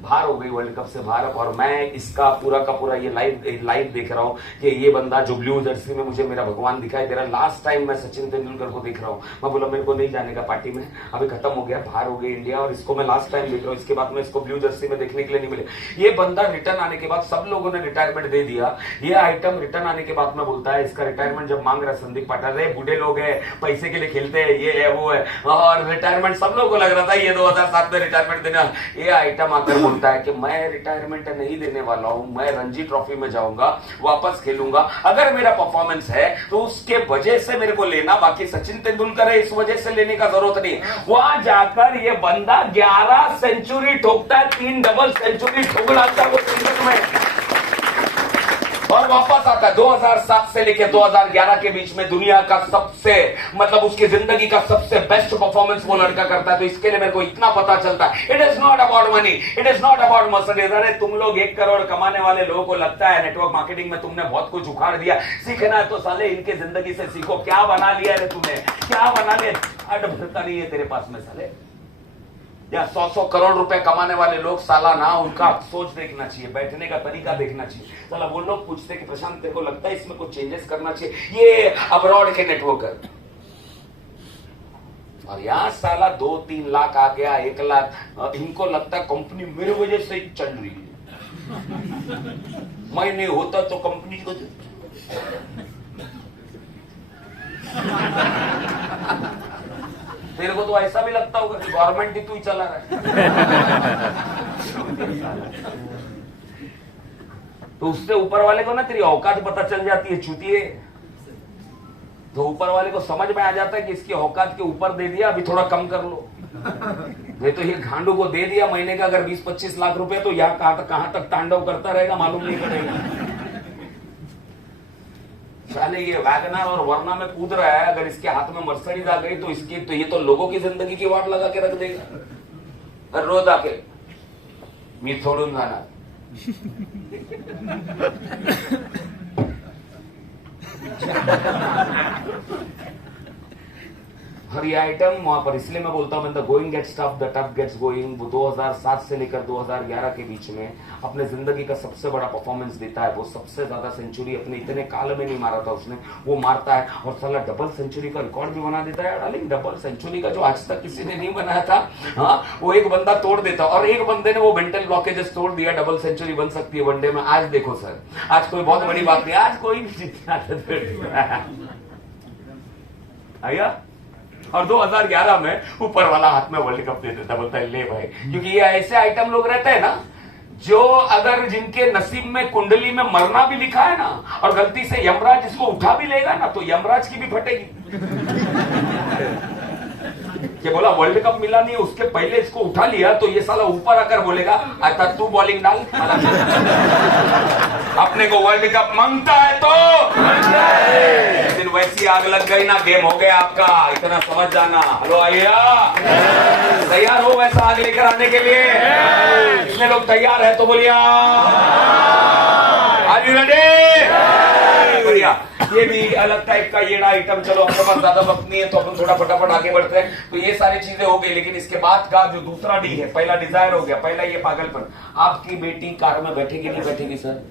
बाहर हो गई वर्ल्ड कप से बाहर, और मैं इसका पूरा का पूरा ये लाइव देख रहा हूँ कि ये बंदा जो ब्लू जर्सी में मुझे मेरा भगवान दिखाई दे रहा है। लास्ट टाइम मैं सचिन तेंदुलकर को देख रहा हूँ, मैं बोला मेरे को नहीं जाने का पार्टी में, अभी खत्म हो गया, बाहर हो गई इंडिया, और इसको मैं लास्ट टाइम देख रहा हूँ, इसके बाद में इसको ब्लू जर्सी में देखने के लिए नहीं मिले। ये बंदा रिटर्न आने के बाद सब लोगों ने रिटायरमेंट दे दिया, ये आइटम रिटर्न आने के बाद में बोलता है इसका रिटायरमेंट जब मांग रहा है संदीप पाटिल, रे बूढ़े लोग हैं, पैसे के लिए खेलते हैं, ये है वो है, और रिटायरमेंट सब लोगों को लग रहा था ये 2007 में रिटायरमेंट देना। ये आइटम आकर बोलता है कि मैं रिटायरमेंट नहीं देने वाला हूं, मैं रणजी ट्रॉफी में जाऊंगा, वापस खेलूंगा, अगर मेरा परफॉर्मेंस है तो उसके वजह से मेरे को लेना, बाकी सचिन तेंदुलकर है इस वजह से लेने का जरूरत नहीं। वहां जाकर ये बंदा 11 सेंचुरी ठोकता है, 3 डबल सेंचुरी ठोक डालता है वो क्रिकेट में, और वापस आता है। 2007 से लेकर 2011 के बीच में दुनिया का सबसे, मतलब उसकी जिंदगी का सबसे बेस्ट परफॉर्मेंस वो लड़का करता है। तो इसके लिए मेरे को इतना पता चलता है, it is not about money, it is not about Mercedes. अरे तुम लोग 1 करोड़ कमाने वाले लोगों को लगता है नेटवर्क मार्केटिंग में तुमने बहुत कुछ उखाड़ दिया, सीखना है तो साले इनके जिंदगी से सीखो। क्या बना लिया रे तुमने, क्या बना लिया, अट भरता नहीं है तेरे पास में साले। या 100 करोड़ रुपए कमाने वाले लोग सालाना, उनका सोच देखना चाहिए, बैठने का तरीका देखना चाहिए। चला वो लोग पूछते कि प्रशांत तेरे को लगता है इसमें कुछ चेंजेस करना चाहिए, ये अब्रॉड के नेटवर्कर, और यहां साला 2-3 लाख आ गया, 1 लाख, इनको लगता है कंपनी मेरे वजह से ही चल रही है, मैं नहीं होता तो कंपनी को तेरे को तो ऐसा भी लगता होगा कि गवर्नमेंट ही तू ही चला रहा है। तो उससे ऊपर वाले को ना तेरी औकात पता चल जाती है, चूतिए। तो ऊपर वाले को समझ में आ जाता है कि इसकी औकात के ऊपर दे दिया, अभी थोड़ा कम कर लो। नहीं तो ये घांडू को दे दिया महीने का अगर 20-25 लाख रुपए, तो यहाँ कहां तक तांडव करता रहेगा मालूम नहीं पड़ेगा। साले ये वैगनर और वर्ना में कूद रहा है, अगर इसके हाथ में मर्सिडीज आ गई तो इसकी तो ये तो लोगों की जिंदगी की वाट लगा के रख देगा। रोज आके मी सोडून जाणार, और ये आइटम वहां पर, इसलिए मैं बोलता हूं the going gets tough the tough gets going. वो 2007 से लेकर 2011 के बीच में अपने जिंदगी का सबसे बड़ा परफॉर्मेंस देता है। वो सबसे ज्यादा सेंचुरी अपने इतने काल में नहीं मारा था उसने, वो मारता है और साला डबल सेंचुरी का रिकॉर्ड भी बना देता है। डार्लिंग डबल सेंचुरी का जो आज तक किसी ने नहीं बनाया था, हाँ, वो एक बंदा तोड़ देता, और एक बंदे ने वो मेंटल ब्लॉकेजेस तोड़ दिया। डबल सेंचुरी बन सकती है वनडे में। आज देखो सर, आज कोई बहुत बड़ी बात नहीं, आज कोई भी जीतना आया। और 2011 में ऊपर वाला हाथ में वर्ल्ड कप दे देता, बोलता है ले भाई, क्योंकि ये ऐसे आइटम लोग रहते हैं ना, जो अगर जिनके नसीब में कुंडली में मरना भी लिखा है ना, और गलती से यमराज इसको उठा भी लेगा ना, तो यमराज की भी फटेगी। कि बोला वर्ल्ड कप मिला नहीं, उसके पहले इसको उठा लिया, तो ये साला ऊपर आकर बोलेगा आता तू बॉलिंग डाल, अपने को वर्ल्ड कप मांगता है तो दिन वैसी आग लग गई ना, गेम हो गया आपका, इतना समझ जाना। हेलो आइया, तैयार हो वैसा आग लेकर आने के लिए? इतने लोग तैयार है तो बोलिए आर यू रेडी? बढ़िया। ये भी अलग टाइप का ये आइटम, चलो अपने पास ज्यादा वक्त नहीं है तो अपन थोड़ा फटाफट आगे बढ़ते हैं। तो ये सारी चीजें हो गई, लेकिन इसके बाद का जो दूसरा डी है, पहला डिजायर हो गया, पहला ये पागलपन। आपकी बेटी कार में बैठेगी नहीं बैठेगी सर?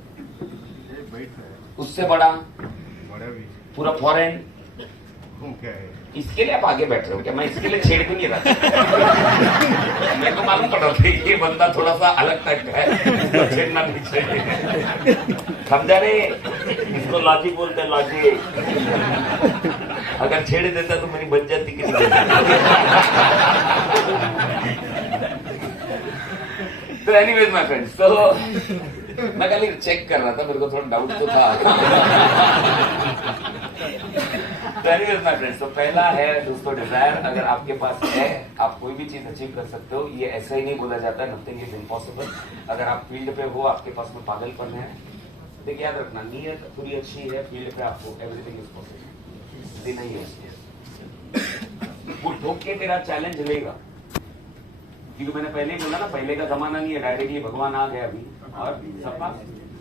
उससे बड़ा पूरा फॉरेन, इसके लिए आप आगे बैठ रहे हो क्या? मैं इसके लिए छेड़ भी नहीं रहा। मेरे को मालूम पड़ रहा था ये बंदा थोड़ा सा अलग टाइप का है, छेड़ना नहीं चाहिए, समझा रे? इसको लॉजिक बोलते हैं, लॉजिक। अगर छेड़ देता तो मेरी बन जाती कि नहीं। तो एनीवेज माय फ्रेंड्स, तो मैं कल चेक कर रहा था, मेरे को थोड़ा डाउट तो था। तो एनीवेज माय फ्रेंड्स, तो पहला है दोस्तों डिजायर। अगर आपके पास है, आप कोई भी चीज अचीव कर सकते हो। ये ऐसा ही नहीं बोला जाता, नथिंग इज इम्पॉसिबल। अगर आप फील्ड पे हो, आपके पास में पागलपन है, देखिए याद रखना, नीयत पूरी अच्छी है, फील्ड पे आपको एवरीथिंग इज पॉसिबल। नहीं है वो ठोक के तेरा चैलेंज लेगा, क्योंकि मैंने पहले ही बोला ना, पहले का जमाना नहीं है, डायरेक्टली भगवान आ गया अभी और सबका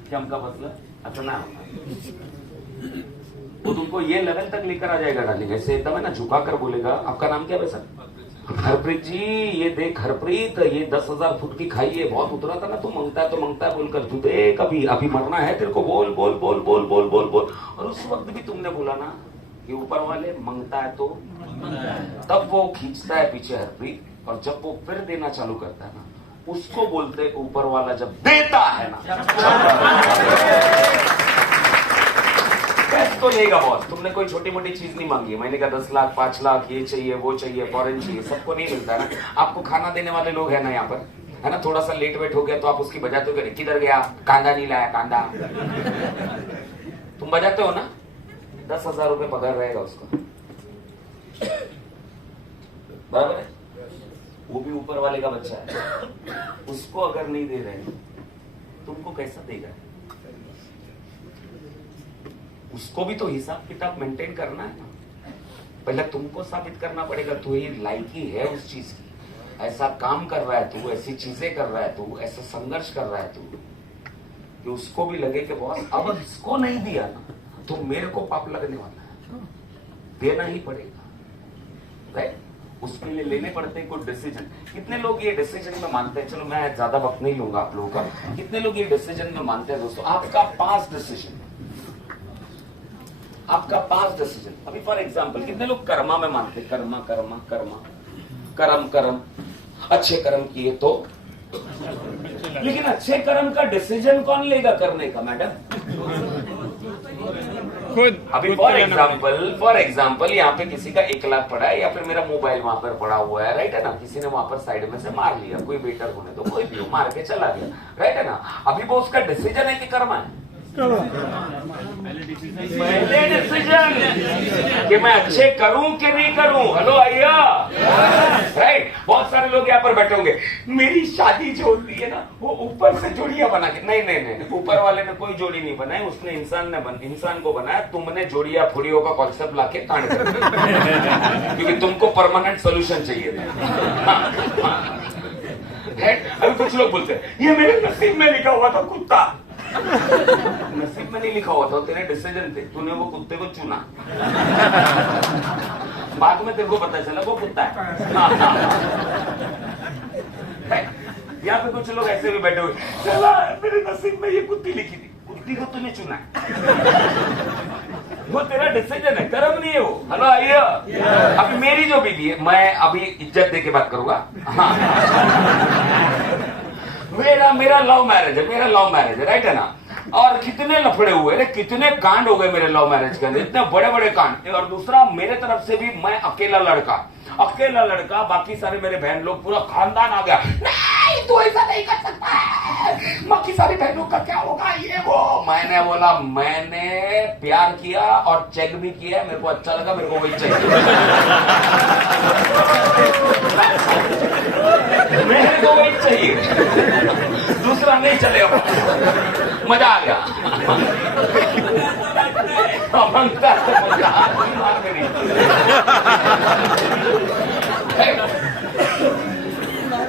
क्या हमका बसला अतना वो तुमको ये लेवल तक लेकर आ जाएगा डार्लिंग। ऐसे एकदम है ना झुका कर बोलेगा, आपका नाम क्या वैसा? हरप्रीत जी, ये देख हरप्रीत, ये 10,000 फुट की खाई है, बहुत उतरा था ना, तू मांगता है बोलकर, तू देख अभी अभी मरना है तेरे को, बोल बोल बोल बोल बोल बोल बोल। और उस वक्त भी तुमने बोला ना कि ऊपर वाले मांगता है तो तब वो खींचता है पीछे हरप्रीत, और जब वो फिर देना चालू करता है ना, उसको बोलते ऊपर वाला जब देता है ना तो लेगा बॉस। तुमने कोई छोटी मोटी चीज नहीं मांगी, मैंने कहा 10 लाख 5 लाख ये चाहिए वो चाहिए फॉरेन चाहिए, सबको नहीं मिलता ना। आपको खाना देने वाले लोग है ना यहाँ पर, है ना, थोड़ा सा लेट वेट हो गया तो आप उसकी बजाते हो, किधर गया, कांदा नहीं लाया कांदा, तुम बजाते हो ना, 10,000 रुपए पगार रहेगा उसको, बराबर है। वो भी ऊपर वाले का बच्चा है, उसको अगर नहीं दे रहे तुमको कैसा देगा? उसको भी तो हिसाब किताब मेंटेन करना है ना। पहले तुमको साबित करना पड़ेगा तू ये लायकी है उस चीज की, ऐसा काम कर रहा है तू, ऐसी चीजें कर रहा है तू, ऐसा संघर्ष कर रहा है तू, कि उसको भी लगे कि बॉस अब इसको नहीं दिया ना तो मेरे को पाप लगने वाला है, देना ही पड़ेगा, राइट। उसके लिए लेने पड़ते हैं कुछ डिसीजन। कितने लोग ये डिसीजन में मानते हैं, चलो मैं ज्यादा वक्त नहीं लूंगा आप लोगों का, कितने लोग ये डिसीजन में मानते हैं दोस्तों? आपका 5 डिसीजन, आपका 5 डिसीजन। अभी फॉर एग्जांपल कितने लोग कर्मा में मानते हैं? कर्मा कर्मा कर्मा, कर्म कर्म, अच्छे कर्म किए तो, लेकिन अच्छे कर्म का डिसीजन कौन लेगा करने का मैडम? खुद। अभी फॉर एग्जाम्पल यहाँ पे किसी का 1 लाख पड़ा है, या फिर मेरा मोबाइल वहां पर पड़ा हुआ है, राइट है ना, किसी ने वहां पर साइड में से मार लिया, कोई बेटर होने तो कोई भी मार के चला गया, राइट है ना। अभी वो उसका डिसीजन है कि कर्मा है? पहले डिसीजन कि मैं अच्छे करूं कि नहीं करूं। हेलो आइया, राइट। बहुत सारे लोग यहाँ पर बैठे होंगे, मेरी शादी जो होती है ना वो ऊपर से जोड़ियां बना के, नहीं नहीं नहीं, ऊपर वाले ने कोई जोड़ी नहीं बनाई, उसने इंसान को बनाया, तुमने जोड़िया फुड़ियों का कॉन्सेप्ट लाके कांड कर दिया क्योंकि तुमको परमानेंट सोल्यूशन चाहिए था। अभी कुछ लोग बोलते हैं ये मेरे नसीब में लिखा हुआ था कुत्ता, नसीब में नहीं लिखा हुआ था, तेरे डिसीजन थे, तूने वो कुत्ते को चुना, बाद में तेरे को पता चला वो कुत्ता है। यहाँ पे कुछ लोग ऐसे भी बैठे हुए, चला मेरे नसीब में ये कुत्ती लिखी थी, कुत्ती को तूने चुना, वो तेरा डिसीजन है, कर्म नहीं है वो। हेलो आइए, अभी मेरी जो बीवी है, मैं अभी इज्जत दे के बात करूंगा, मेरा लव मैरिज है, राइट है ना। और कितने लफड़े हुए, कितने कांड हो गए मेरे लव मैरिज के अंदर, इतने बड़े बड़े कांड। और दूसरा मेरे तरफ से भी मैं अकेला लड़का, बाकी सारे मेरे बहन लोग, पूरा खानदान आ गया, नहीं तू ऐसा नहीं कर सकता है, बाकी सारी बहनों का क्या होगा ये वो। मैंने बोला मैंने प्यार किया और चेक भी किया, मेरे को अच्छा लगा, मेरे को वही चाहिए, मेरे को वही चाहिए, दूसरा नहीं चलेगा, मजा आ गया।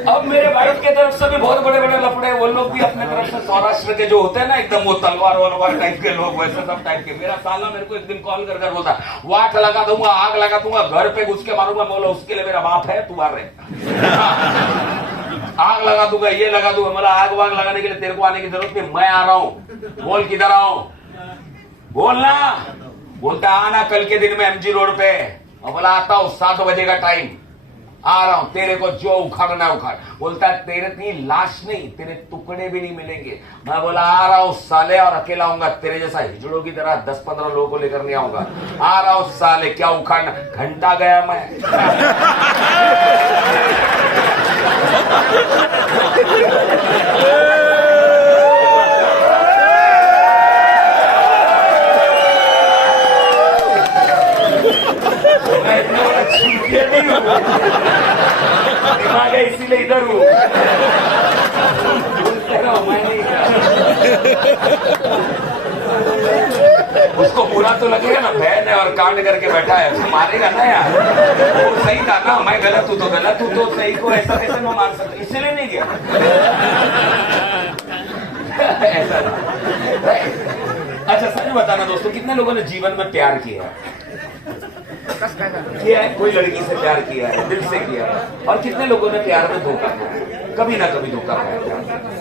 अब मेरे वाइफ के तरफ से भी बहुत बड़े बड़े लफड़े, वो लोग भी अपने तरफ से सौराष्ट्र के जो होते हैं ना एकदम वो तलवार टाइप के लोग, वैसे सब टाइप के। मेरा साला मेरे को एक दिन कॉल कर बोलता, वाट लगा दूंगा, आग लगा दूंगा, घर पे घुस के मारूंगा। बोला उसके लिए मेरा बाप है, तू मार रहे, आग लगा दूंगा, ये लगा दूंगा। मतलब आग वाग लगाने के लिए तेरे को आने की जरूरत नहीं, मैं आ रहा हूँ, बोल किधर आओ, बोलना। बोलता आना कल के दिन में MG रोड पे। और बोला आता हूँ, 7 बजे का टाइम, आ रहा हूं, तेरे को जो उखाड़ना उखाड़। बोलता है तेरे की लाश नहीं, तेरे टुकड़े भी नहीं मिलेंगे। मैं बोला आ रहा हूं साले, और अकेला आऊंगा, तेरे जैसा हिजड़ों की तरह 10-15 लोगों को लेकर नहीं आऊंगा। आ रहा हूं साले, क्या उखाड़ना। घंटा गया मैं। दिमाग है इसीलिए इधर हूँ, मैं नहीं। उसको बुरा तो लगेगा ना, बहन है और कांड करके बैठा है, तो मारेगा ना यार। वो सही था ना, मैं गलत हूँ तो गलत हूँ, तो सही को ऐसा कैसे मैं मार सकता, इसीलिए नहीं गया। ऐसा था। अच्छा सच बताना दोस्तों, कितने लोगों ने जीवन में प्यार किया है? कोई लड़की से प्यार किया है, दिल से किया है, और कितने लोगों ने प्यार में धोखा खाया है? कभी ना कभी धोखा खाया है।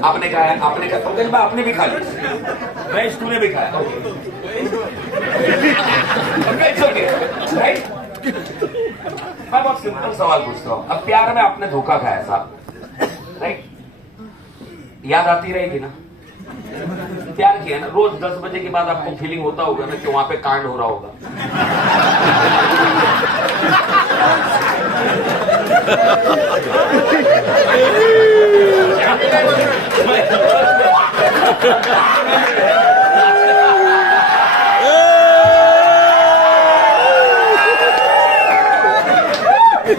आपने कहा है, आपने कहा, पंकज भाई आपने भी खा लिया, मैं तूने भी खाया, ओके राइट। मैं बहुत सिंपल सवाल पूछता हूँ, अब प्यार में आपने धोखा खाया साहब, राइट? याद आती रहेगी ना? प्यार किया ना, रोज 10 बजे के बाद आपको फीलिंग होता होगा ना कि वहां पे कांड हो रहा होगा।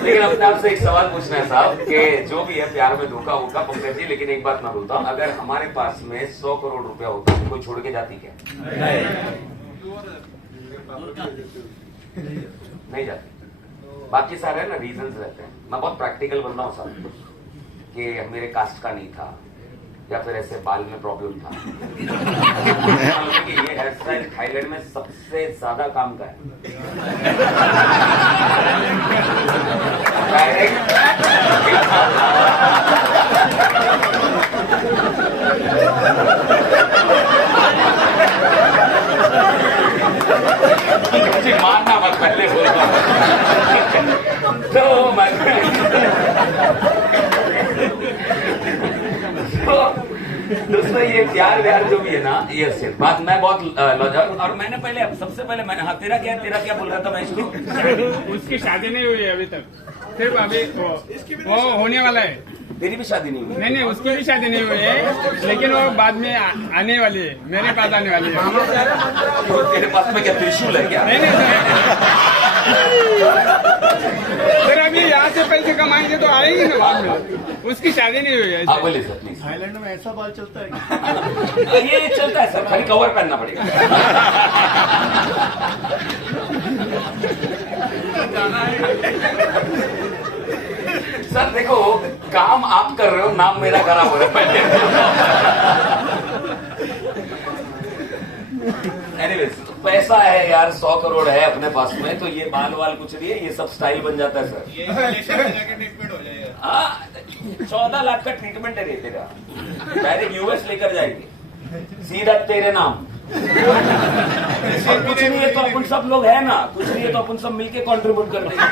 लेकिन अपने आपसे एक सवाल पूछना है साहब कि जो भी है प्यार में धोखा होगा पंकज जी, लेकिन एक बात मैं बोलता हूँ, अगर हमारे पास में 100 करोड़ रुपया होता तो कोई छोड़ के जाती क्या? नहीं जाती। बाकी सारे ना रीजंस रहते हैं। मैं बहुत प्रैक्टिकल बंदा हूँ साहब, कि मेरे कास्ट का नहीं था, या फिर ऐसे बाल में प्रॉब्लम था। कि ये हेयर स्टाइल थाईलैंड में सबसे ज्यादा काम का है। मुझे मारना मत, पहले बोलता तो दोस्तों ये प्यार व्यार जो भी है ना, ये सिर्फ बात मैं बहुत और मैंने पहले सबसे पहले मैंने, हाँ तेरा क्या बोल रहा था मैं इसको? उसकी शादी नहीं हुई है अभी तक, सिर्फ अभी वो होने वाला है। तेरी भी शादी नहीं हुई? नहीं, उसकी भी शादी नहीं हुई है, लेकिन वो बाद में आने वाली है, मेरे पास आने वाली है। तो तेरे पास में क्या त्रिशूल है क्या? नहीं सर, अभी यहाँ से पैसे कमाएंगे तो आएंगे ना बाद में। उसकी शादी नहीं हुई है। बोले सर प्लीज। थाईलैंड में ऐसा बाल चलता है ये चलता है सर, खाली कवर पहनना पड़ेगा। सर देखो, काम आप कर रहे हो, नाम मेरा खराब हो रहा है पहले। एनीवेज, पैसा है यार, 100 करोड़ है अपने पास में, तो ये बाल वाल कुछ नहीं है, ये सब स्टाइल बन जाता है सर। 14 लाख का ट्रीटमेंट है तेरा, डायरेक्ट यूएस लेकर जाएंगे सीधा तेरे नाम। और कुछ नहीं है तो अपन सब लोग है ना, कुछ नहीं है तो अपन सब मिलके कंट्रीब्यूट कर देंगे।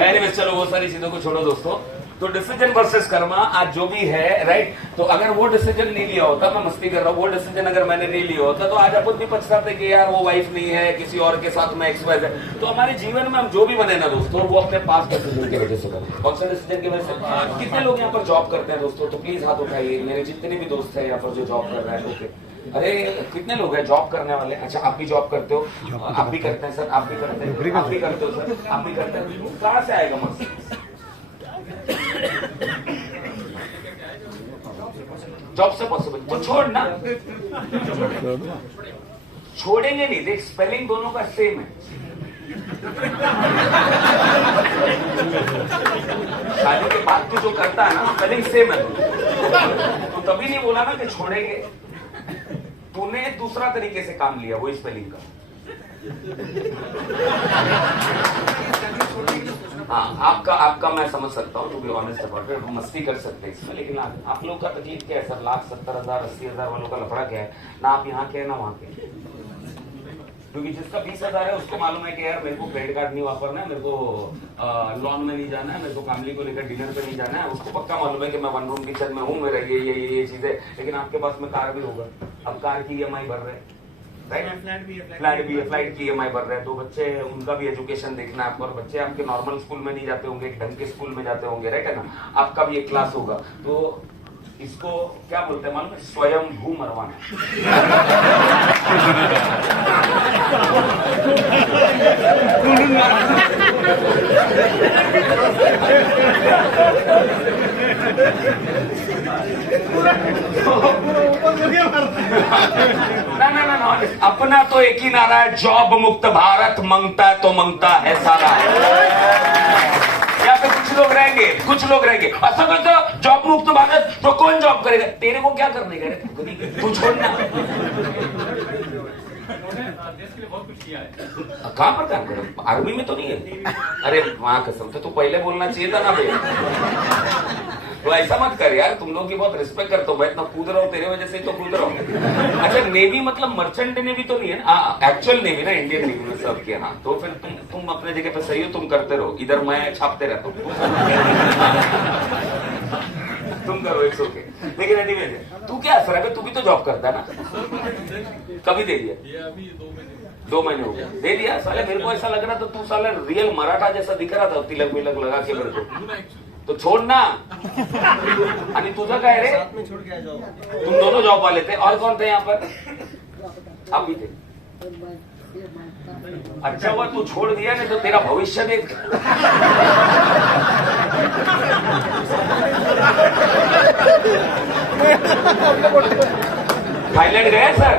एनीवेज चलो वो सारी चीजों को छोड़ो दोस्तों। तो डिसीजन वर्सेस कर्मा आज जो भी है, राइट, तो अगर वो डिसीजन नहीं लिया होता, मैं मस्ती कर रहा हूँ, वो डिसीजन अगर मैंने नहीं लिया होता तो आज अपन भी पछताते कि यार वो वाइफ नहीं है, किसी और के साथ में एक्सवाइज है। तो हमारे जीवन में हम जो भी बने ना दोस्तों, वो अपने पास डिसीजन की वजह से बने। कौन सा डिसीजन की वजह से? कितने लोग यहाँ पर जॉब करते हैं दोस्तों? तो प्लीज हाथ उठाइए, मेरे जितने भी दोस्त है यहाँ पर जो जॉब कर रहे हैं। ओके, अरे कितने लोग हैं जॉब करने वाले? अच्छा आप भी जॉब करते हो? आप भी करते हैं सर, आप भी करते हैं, आप भी करते हो सर, आप भी करते हैं। कहाँ से आएगा मस्त? जॉब से पॉसिबल तो छोड़ ना, छोड़ेंगे नहीं। देख स्पेलिंग दोनों का सेम है। शादी के बाद तू जो करता है ना, स्पेलिंग सेम है। तो तभी नहीं बोला ना कि छोड़ेंगे, तूने दूसरा तरीके से काम लिया वो स्पेलिंग का। हाँ, आपका मैं समझ सकता हूँ, to be honest about it, मस्ती कर सकते हैं इसमें, लेकिन आप लोग का तकलीफ क्या है सर? 1,70,000 80,000 वालों का लफड़ा क्या है ना? आप यहाँ के ना वहाँ के, क्योंकि जिसका 20,000 है उसको मालूम है कि यार मेरे को क्रेडिट कार्ड नहीं वापरना है, मेरे को लॉन में नहीं जाना है, मेरे को फैमिली को लेकर डिनर पे नहीं जाना है। उसको पक्का मालूम है कि मैं 1 रूम किचन में हूँ, मेरा ये चीजें। लेकिन आपके पास में कार भी होगा, अब कार की EMI भर रहे हैं, फ्लैट भी है, फ्लाइट की EMI भर रहे हैं। 2 बच्चे, उनका भी एजुकेशन देखना है आपको, और बच्चे आपके नॉर्मल स्कूल में नहीं जाते होंगे, एक ढंग के स्कूल में जाते होंगे, राइट है ना? आपका भी एक क्लास होगा। तो इसको क्या बोलते हैं मालूम है? स्वयं भू मरवाना। ना अपना तो एक ही नारा है, जॉब मुक्त भारत, मांगता है तो मांगता है सारा। यहाँ पे कुछ लोग रहेंगे ऐसा करता जॉब मुक्त भारत, तो कौन जॉब करेगा? तेरे को क्या करने का रे? तू छोड़ना। कहाँ पर काम करे? आर्मी में तो नहीं है? अरे वहां कसम से तू पहले बोलना चाहिए था ना भैया। तो ऐसा मत कर यार, तुम लोग की बहुत रिस्पेक्ट करता हूँ, मैं इतना कूद रहा हूँ तेरे वजह से ही तो कूद रहा हूँ। अच्छा नेवी मतलब मर्चेंट नेवी तो नहीं है ना? एक्चुअल नेवी ना, इंडियन नेवी में सब किया। हाँ तो फिर तुम अपने जगह पे सही हो, तुम करते रहो, इधर मैं छापते रहता हूँ। तुम करो, इट्स ओके। लेकिन एनीवे तू क्या असर है, तू भी तो जॉब करता है ना? कभी दे दिया? 2 महीने हो गए दे दिया। साले मेरे को ऐसा लग रहा था तू साला रियल मराठा जैसा दिख रहा था, तिलक विलक लगा के मेरे को। तो छोड़ना। आणि तुझं काय रे? छोड़ के आ जाओ। तुम दोनों जॉब वाले थे, और कौन थे यहाँ पर? आप भी थे। अच्छा हुआ तू छोड़ दिया, नहीं तो तेरा भविष्य देख। थाईलैंड गए सर?